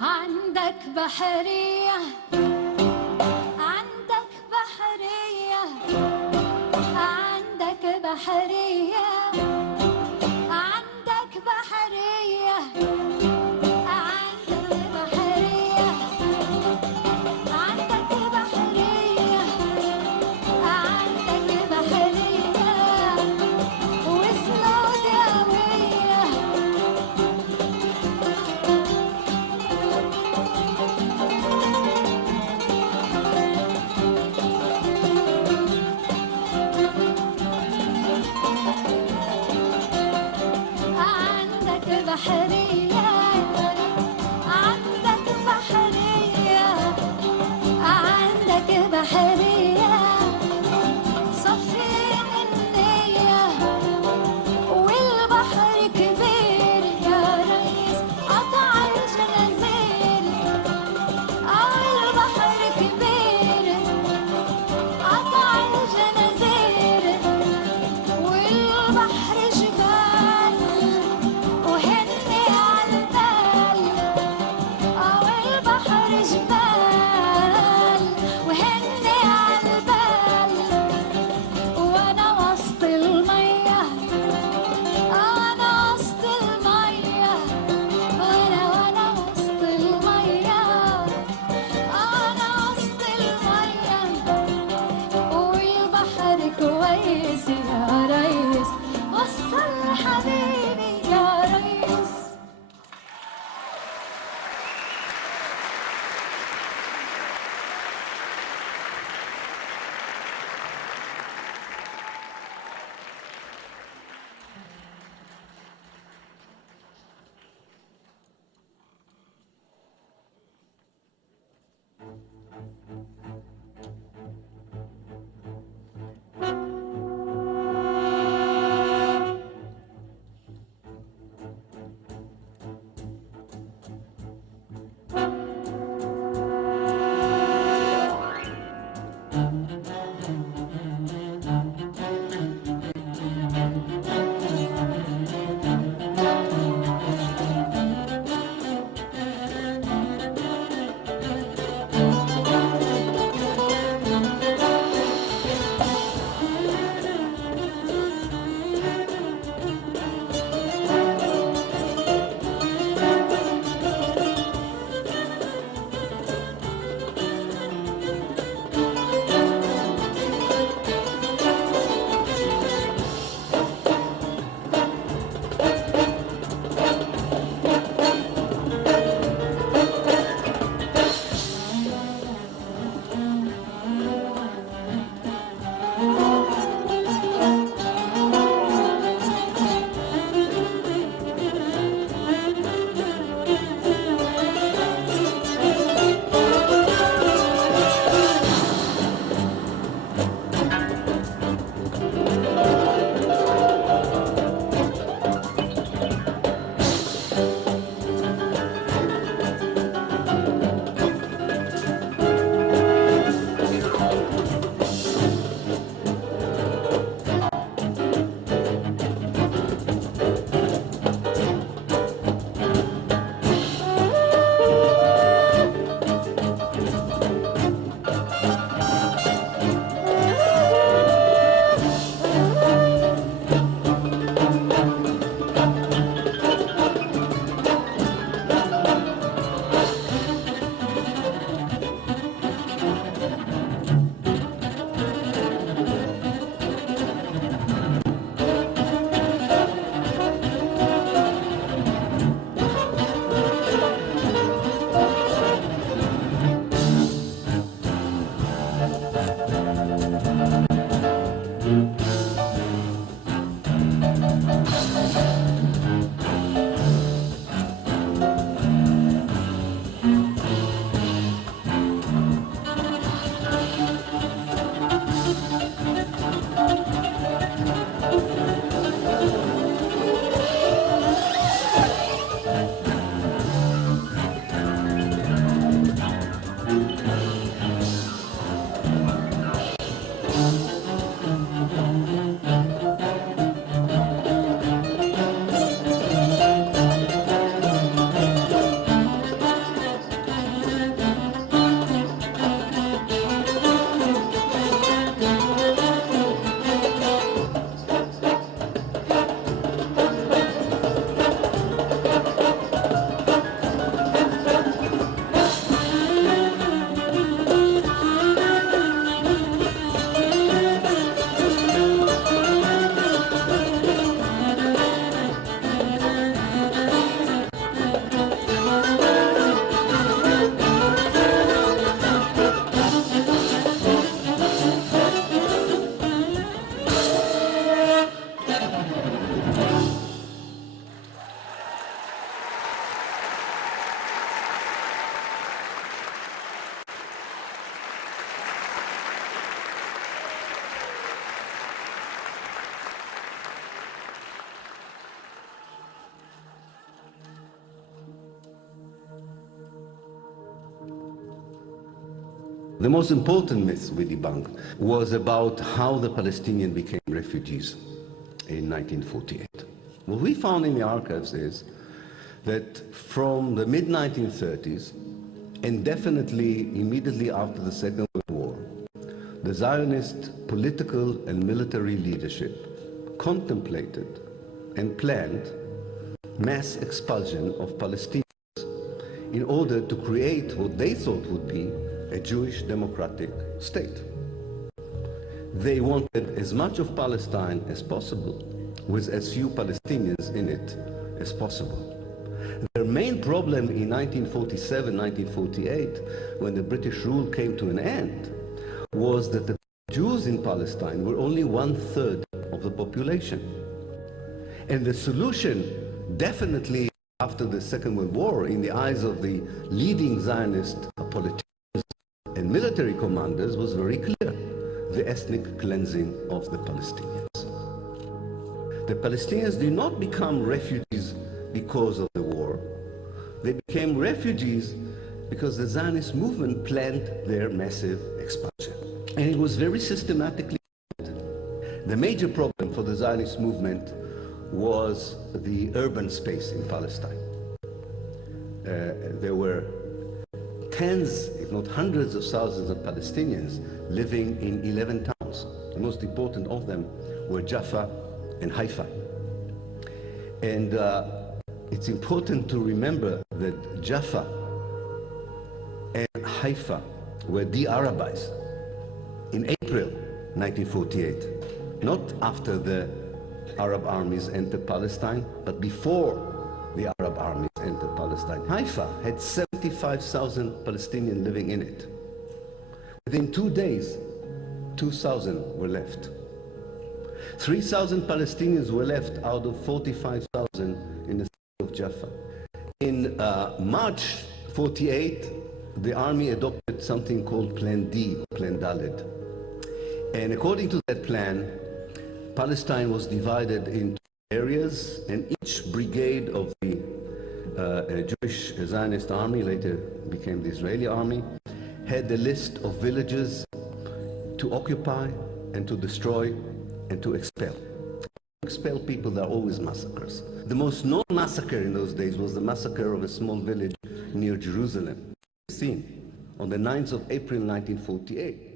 عندك بحرية، عندك بحرية، عندك بحرية، عندك بحرية، عندك بحرية، عندك بحرية، عندك بحرية، وسنود قوية. عندك The most important myth we debunked was about how the Palestinians became refugees in 1948. What we found in the archives is that from the mid-1930s, and definitely immediately after the Second World War, the Zionist political and military leadership contemplated and planned mass expulsion of Palestinians in order to create what they thought would be a Jewish democratic state. They wanted as much of Palestine as possible, with as few Palestinians in it as possible. Their main problem in 1947, 1948, when the British rule came to an end, was that the Jews in Palestine were only 1/3 of the population. And the solution, definitely after the Second World War, in the eyes of the leading Zionist politicians and military commanders, was very clear: the ethnic cleansing of the Palestinians. The Palestinians did not become refugees because of the war. They became refugees because the Zionist movement planned their massive expansion. And it was very systematically planned. The major problem for the Zionist movement was the urban space in Palestine. There were tens, if not hundreds of thousands of Palestinians living in 11 towns. The most important of them were Jaffa and Haifa. And it's important to remember that Jaffa and Haifa were de-Arabized in April 1948, not after the Arab armies entered Palestine, but before the Arab armies entered Palestine. Haifa had 75,000 Palestinians living in it. Within 2 days, 2,000 were left. 3,000 Palestinians were left out of 45,000 in the city of Jaffa. In March 48, the army adopted something called Plan D, or Plan Dalet. And according to that plan, Palestine was divided into areas, and each brigade of the Jewish Zionist army, later became the Israeli army, had a list of villages to occupy and to destroy and to expel. Expel people, there are always massacres. The most known massacre in those days was the massacre of a small village near Jerusalem, Flestin, on the 9th of April 1948.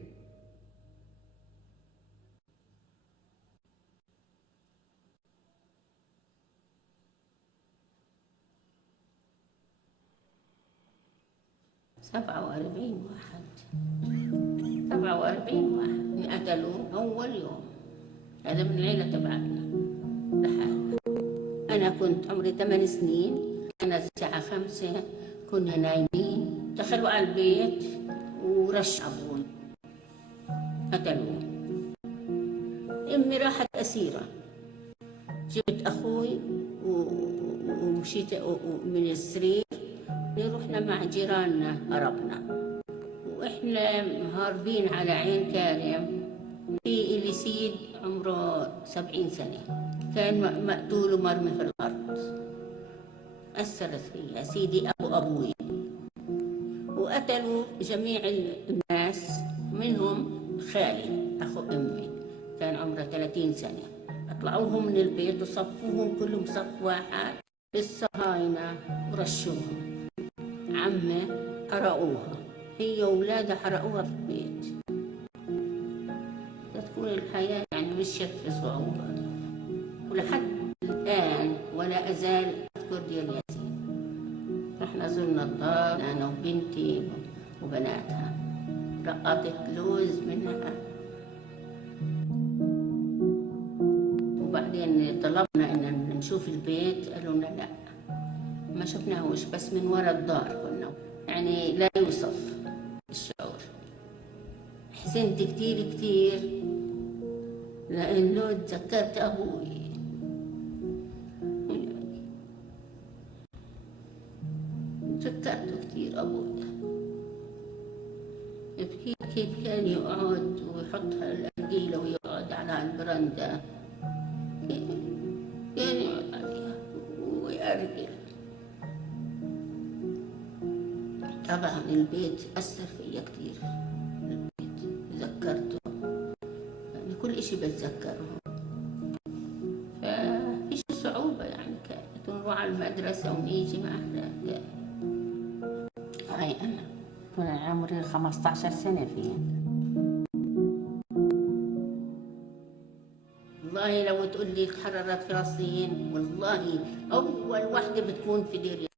سبعة وأربعين واحد انقتلوا أول يوم. هذا من العيلة تبعتنا لحالنا. أنا كنت عمري 8 سنين، أنا الساعة 5 كنا نايمين، دخلوا على البيت ورش أبوي قتلوه. أمي راحت أسيرة، جبت أخوي ومشيت من السرير، رحنا مع جيراننا هربنا، وإحنا هاربين على عين كارم. في إلي سيد عمره 70 سنة، كان مقتول ومرمي في الأرض. أثرت فيها سيدي أبوي، وقتلوا جميع الناس، منهم خالي أخو أمي كان عمره 30 سنة. طلعوهم من البيت وصفوهم كلهم صف واحد بالصهاينة ورشوهم. عمة حرقوها، هي وولادها حرقوها في البيت. تكون الحياة يعني مشيت في صعوبة، ولحد الآن ولا أزال أذكر دير ياسين. رحنا زرنا الدار أنا وبنتي وبناتها، رقطت لوز منها، وبعدين طلبنا إن نشوف البيت، قالوا لنا لا ما شفناهوش، بس من وراء الدار كنا. يعني لا يوصف الشعور. حزنت كتير كتير لأنه تذكرت أبوي. تذكرته كتير أبوي، يبكي كيف كان يقعد ويحطها الأرجيلة ويقعد على البرندة، كان يقعد عليها ويأرجل. طبعا البيت أثر فيا كتير، البيت ذكرته، يعني كل إشي بتذكره. فإيش صعوبة يعني كانت، نروح على المدرسة ونيجي معنا. هاي أنا كان عمري 15 سنة فيها. والله لو تقول لي تحررت فلسطين، والله أول وحدة بتكون في دير.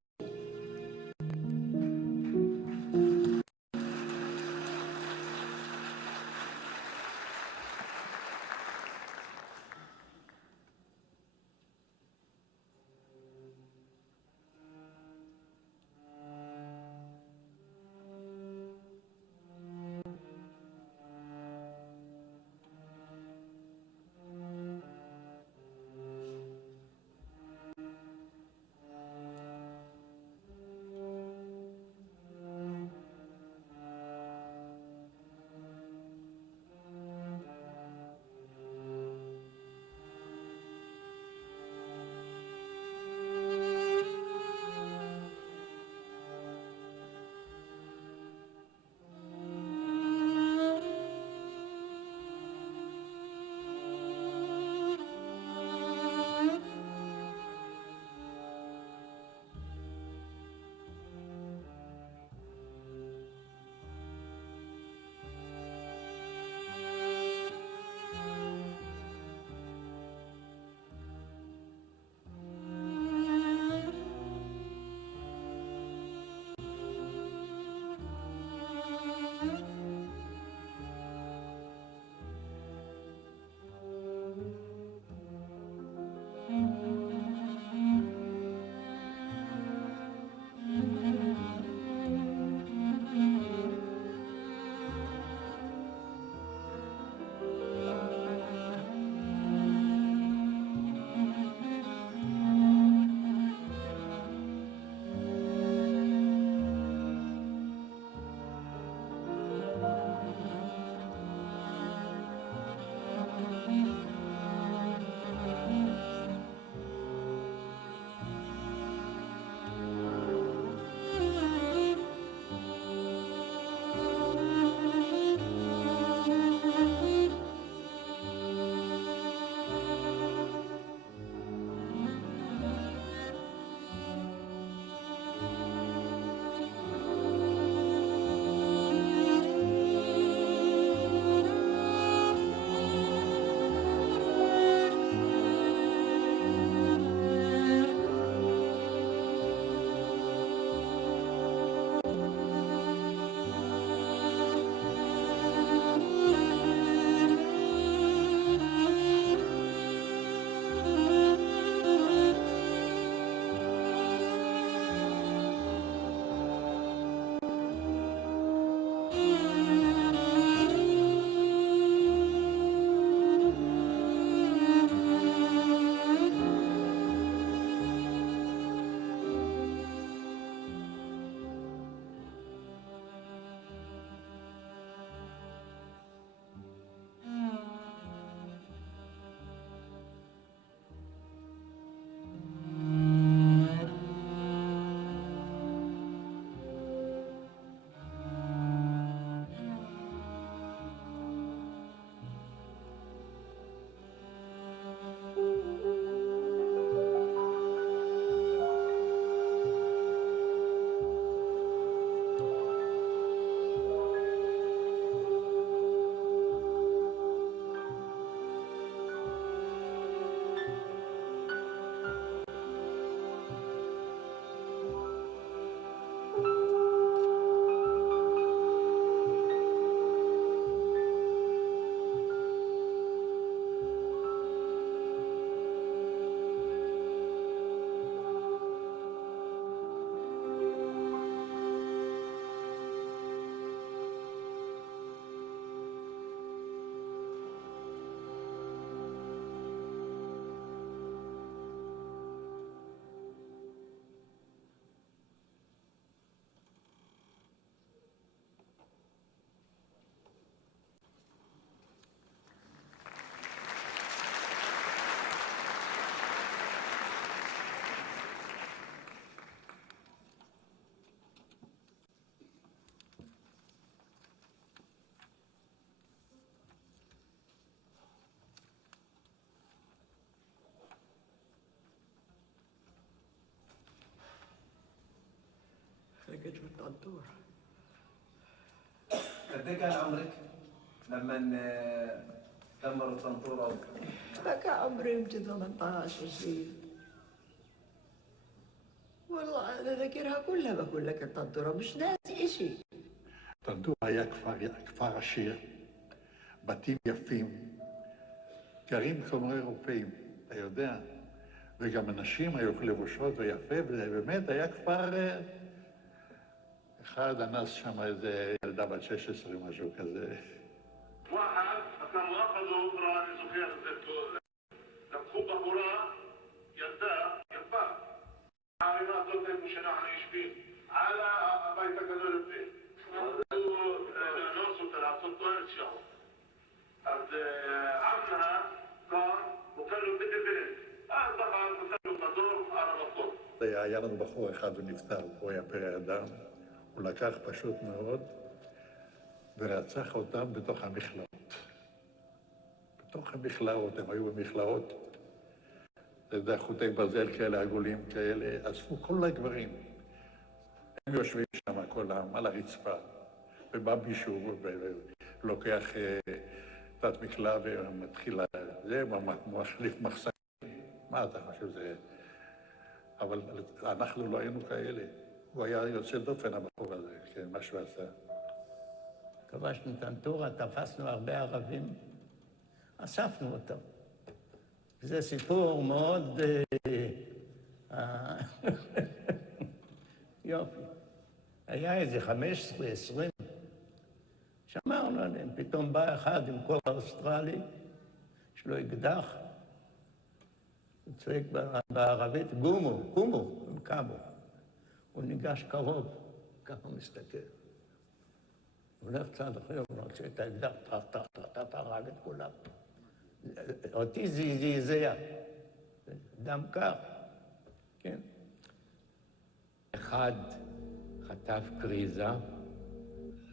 كنت بالطنطورة. قد ايه كان عمرك لما دمروا الطنطورة؟ كان عمري يمكن 18 سنة. والله أنا ذاكرها كلها، بقول لك الطنطورة مش ناسي إشي. طنطورة היה כפר עשיר, בתים יפים, גרים כמו אירופאים, אתה יודע, וגם הנשים היו לבושות ויפה, ובאמת היה כפר אחד, אנס שם איזה ילדה בת 16, משהו כזה. واحد كانوا اخذوا امراه انا زكير لقوا بهورا يلدا يبا عارفه صوت مش نحن يشبين على بيتك هذول البيت ناس طلع 16 شهر عمها كان وكانوا بنت بنت دخل وكانوا بدور على الطول. היה לנו בחור אחד ונפטר, הוא היה פרא אדם, הוא לקח פשוט מאוד ורצח אותם בתוך המכלאות. בתוך המכלאות, הם היו במכלאות, אתה יודע, חוטי ברזל כאלה, עגולים כאלה, אספו כל הגברים. הם יושבים שם כולם על הרצפה, ובא מישהו ולוקח תת מקלע ומתחיל זה, מחליף מחסנים. מה אתה חושב זה? אבל אנחנו לא היינו כאלה. הוא היה יוצא דופן הבחור הזה, כן, מה שהוא עשה. כבשנו טנטורה, תפסנו הרבה ערבים, אספנו אותם. זה סיפור מאוד יופי. היה איזה 15, 20. שמרנו עליהם, פתאום בא אחד עם כובע אוסטרלי, יש לו אקדח, הוא צועק בערבית, גומו, קומו, הם קמו. הוא ניגש קרוב, ככה הוא מסתכל. הוא הולך צעד אחרי, הוא רוצה את האקדח, טח, הרג את כולם. אותי זעזע, דם קר, כן. אחד חטף קריזה,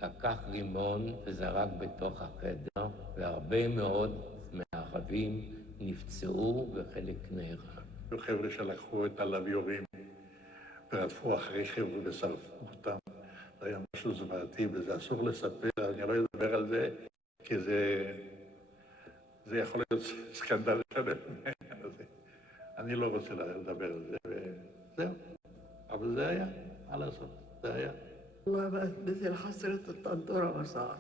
לקח רימון וזרק בתוך החדר, והרבה מאוד מהערבים נפצעו וחלק נהרג. חבר'ה שלקחו את הלוויורים ורדפו אחרי חבר'ה ושרפו אותם. זה היה משהו זוועתי וזה אסור לספר, אני לא אדבר על זה, כי זה יכול להיות סקנדל שלם. אני לא רוצה לדבר על זה, וזהו. אבל זה היה, מה לעשות, זה היה. والله مثل حسرة الطنطورة ما صار.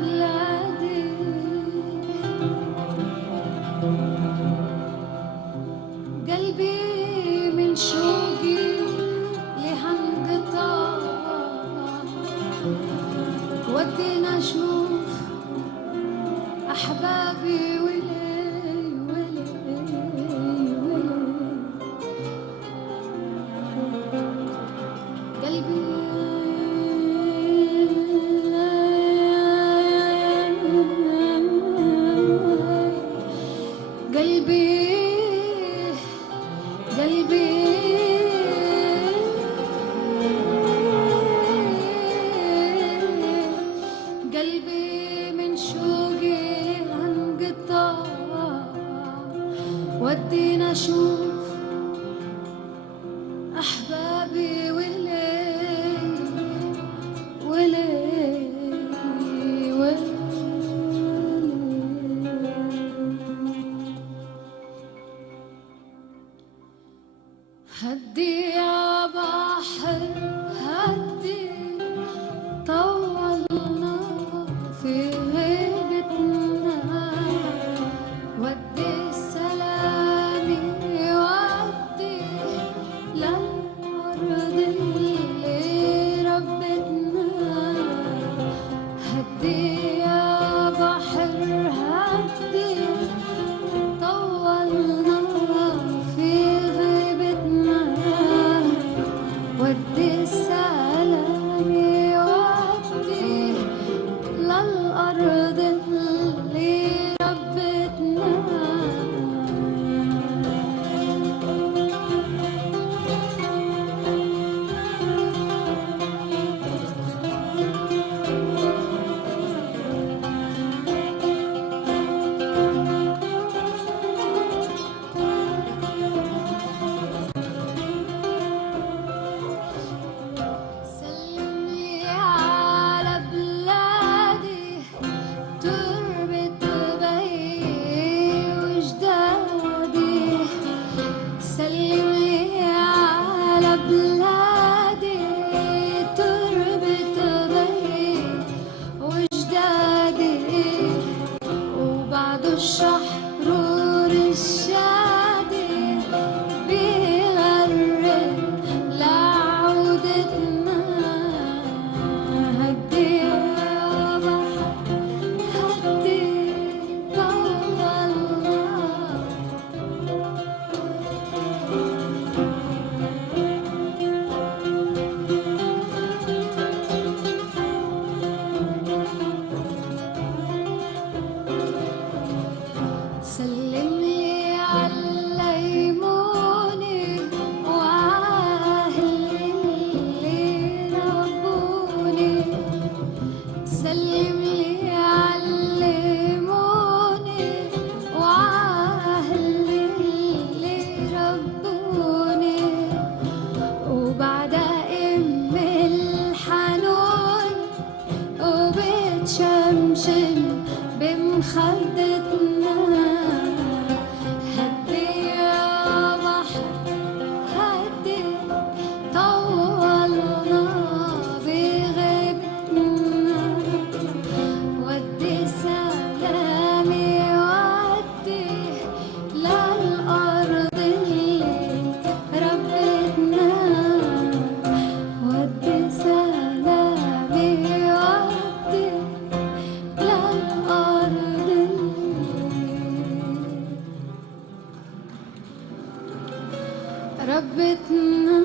بلادي قلبي من شوقي لهالقطار ودينا أشوف أحبابي قلبي من شوقي لهالقطار ودينا أشوف أحبابي هدي يا بحر هدي طولنا في غيبتنا ودي السلام ودي للأرض اللي ربتنا هدي يا بحر هدي طولنا في غيبتنا ودي السلام ودي للأرض اللي ربتنا سلمي على بلادي تربة بي وجدادي سلمي على بلادي تربة بي وجدادي وبعد الشهر الشادي بيغرد لعودتنا هدي يا بحر هدي طولنا سلم لي على يموني وأهلي اللي ربوني سلم لي على يموني وأهلي اللي ربوني وبعد أم الحنون وبتشمشم بمخدتنا هدي يا بحر هدي طولنا بغيبتنا ودي سلامي ودي للأرض اللي ربتنا ودي سلامي ودي للأرض ربتنا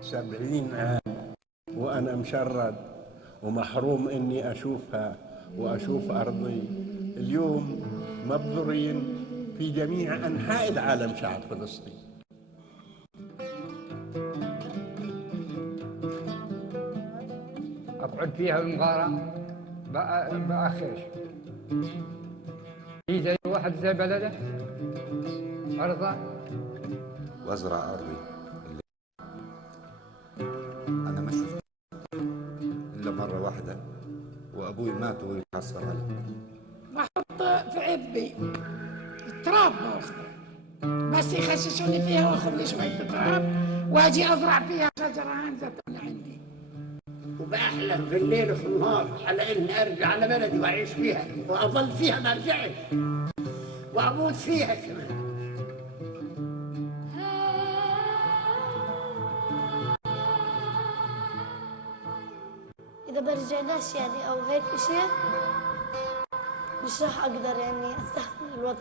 سبعين عام وأنا مشرد ومحروم إني أشوفها وأشوف أرضي. اليوم مبذورين في جميع أنحاء العالم شعب فلسطين. أقعد فيها المغارة بأخيش في زي واحد زي بلده أرضه وأزرع أرضي. أنا ما شفت إلا مرة واحدة وأبوي مات وهو يتحسر عليه. بحط في عبي التراب باخذه بس يخششوني فيها واخذ لي شوية تراب واجي أزرع فيها شجرة زيتون عندي. وبأحلم في الليل وفي النهار على إني أرجع على بلدي وأعيش فيها وأظل فيها ما أرجعش وأموت فيها كمان. إذا برجعناش يعني أو هيك شيء مش راح أقدر يعني أستحمل الوضع.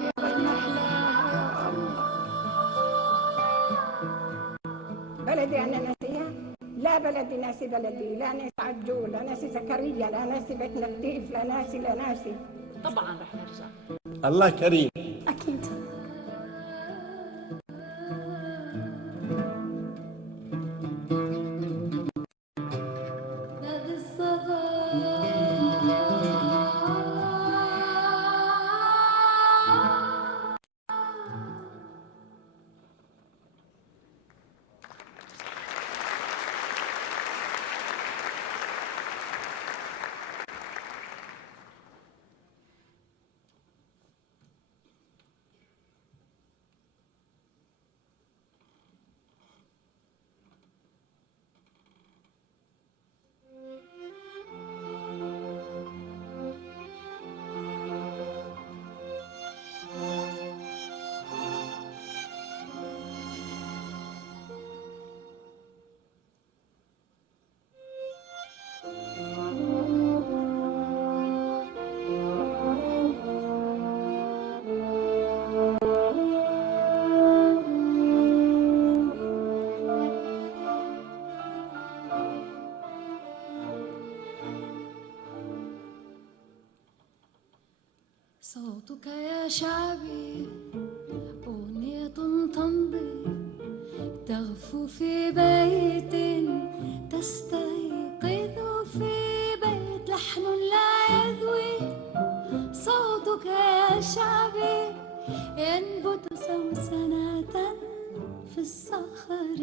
يا بني أحلاها يا الله. بلدي أنا ناسيها؟ لا بلدي ناسي بلدي، لا ناسي عجول، لا ناسي زكريا، لا ناسي بيت نكتيف، لا ناسي. طبعا رح نرجع. الله كريم. أكيد. صوتك يا شعبي أغنية تمضي تغفو في بيت تستيقظ في بيت لحن لا يذوي. صوتك يا شعبي ينبت سوسنة في الصخر.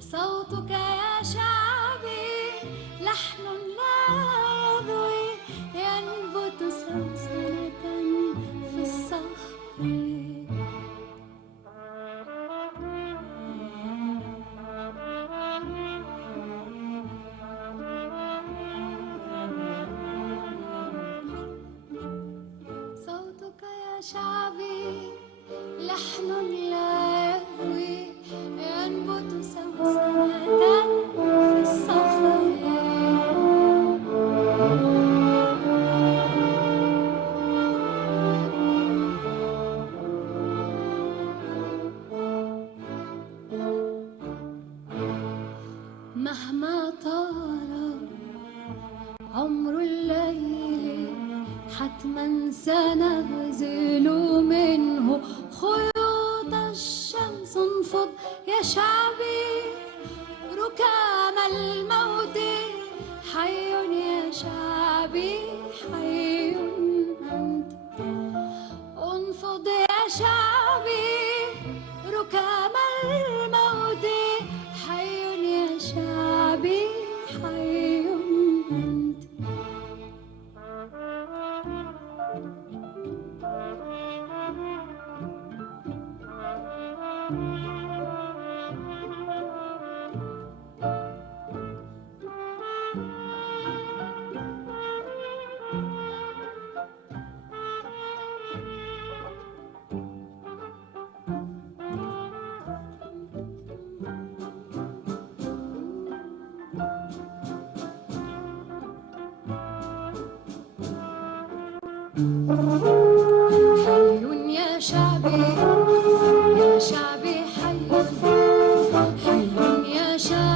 صوتك يا شعبي لحن لا يذوي ينبت سوسنة في الصخر. صوتك يا شعبي لحن لا يهوي ينبت سوسنة في الصخر. مهما طال عمر الليل حتما سنغزل منه خيوط الشمس. انفض يا شعبي ركام الموت. حي يا شعبي حي أنت. انفض يا شعبي ركام الموت. حي يا شعبي حي أنت. حي يا شعبي يا شعبي حي. حي يا شعبي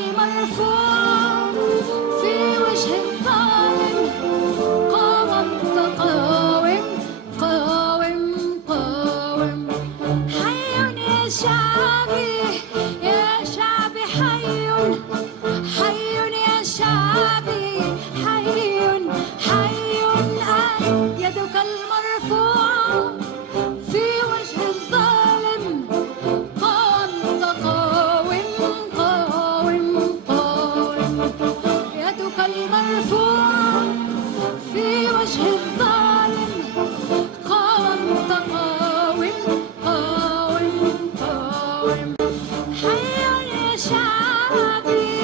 المرفوع في وجه الظالم قاومت قاوم قاوم قاوم حي يا شعبي يا شعبي حي حي يا شعبي حي حي يدك المرفوعة في وجه الظالم قاومت قاوم قاوم قاوم يدك المرفوعة في وجه الظالم قاومت قاوم قاوم قاوم حي يا شعبي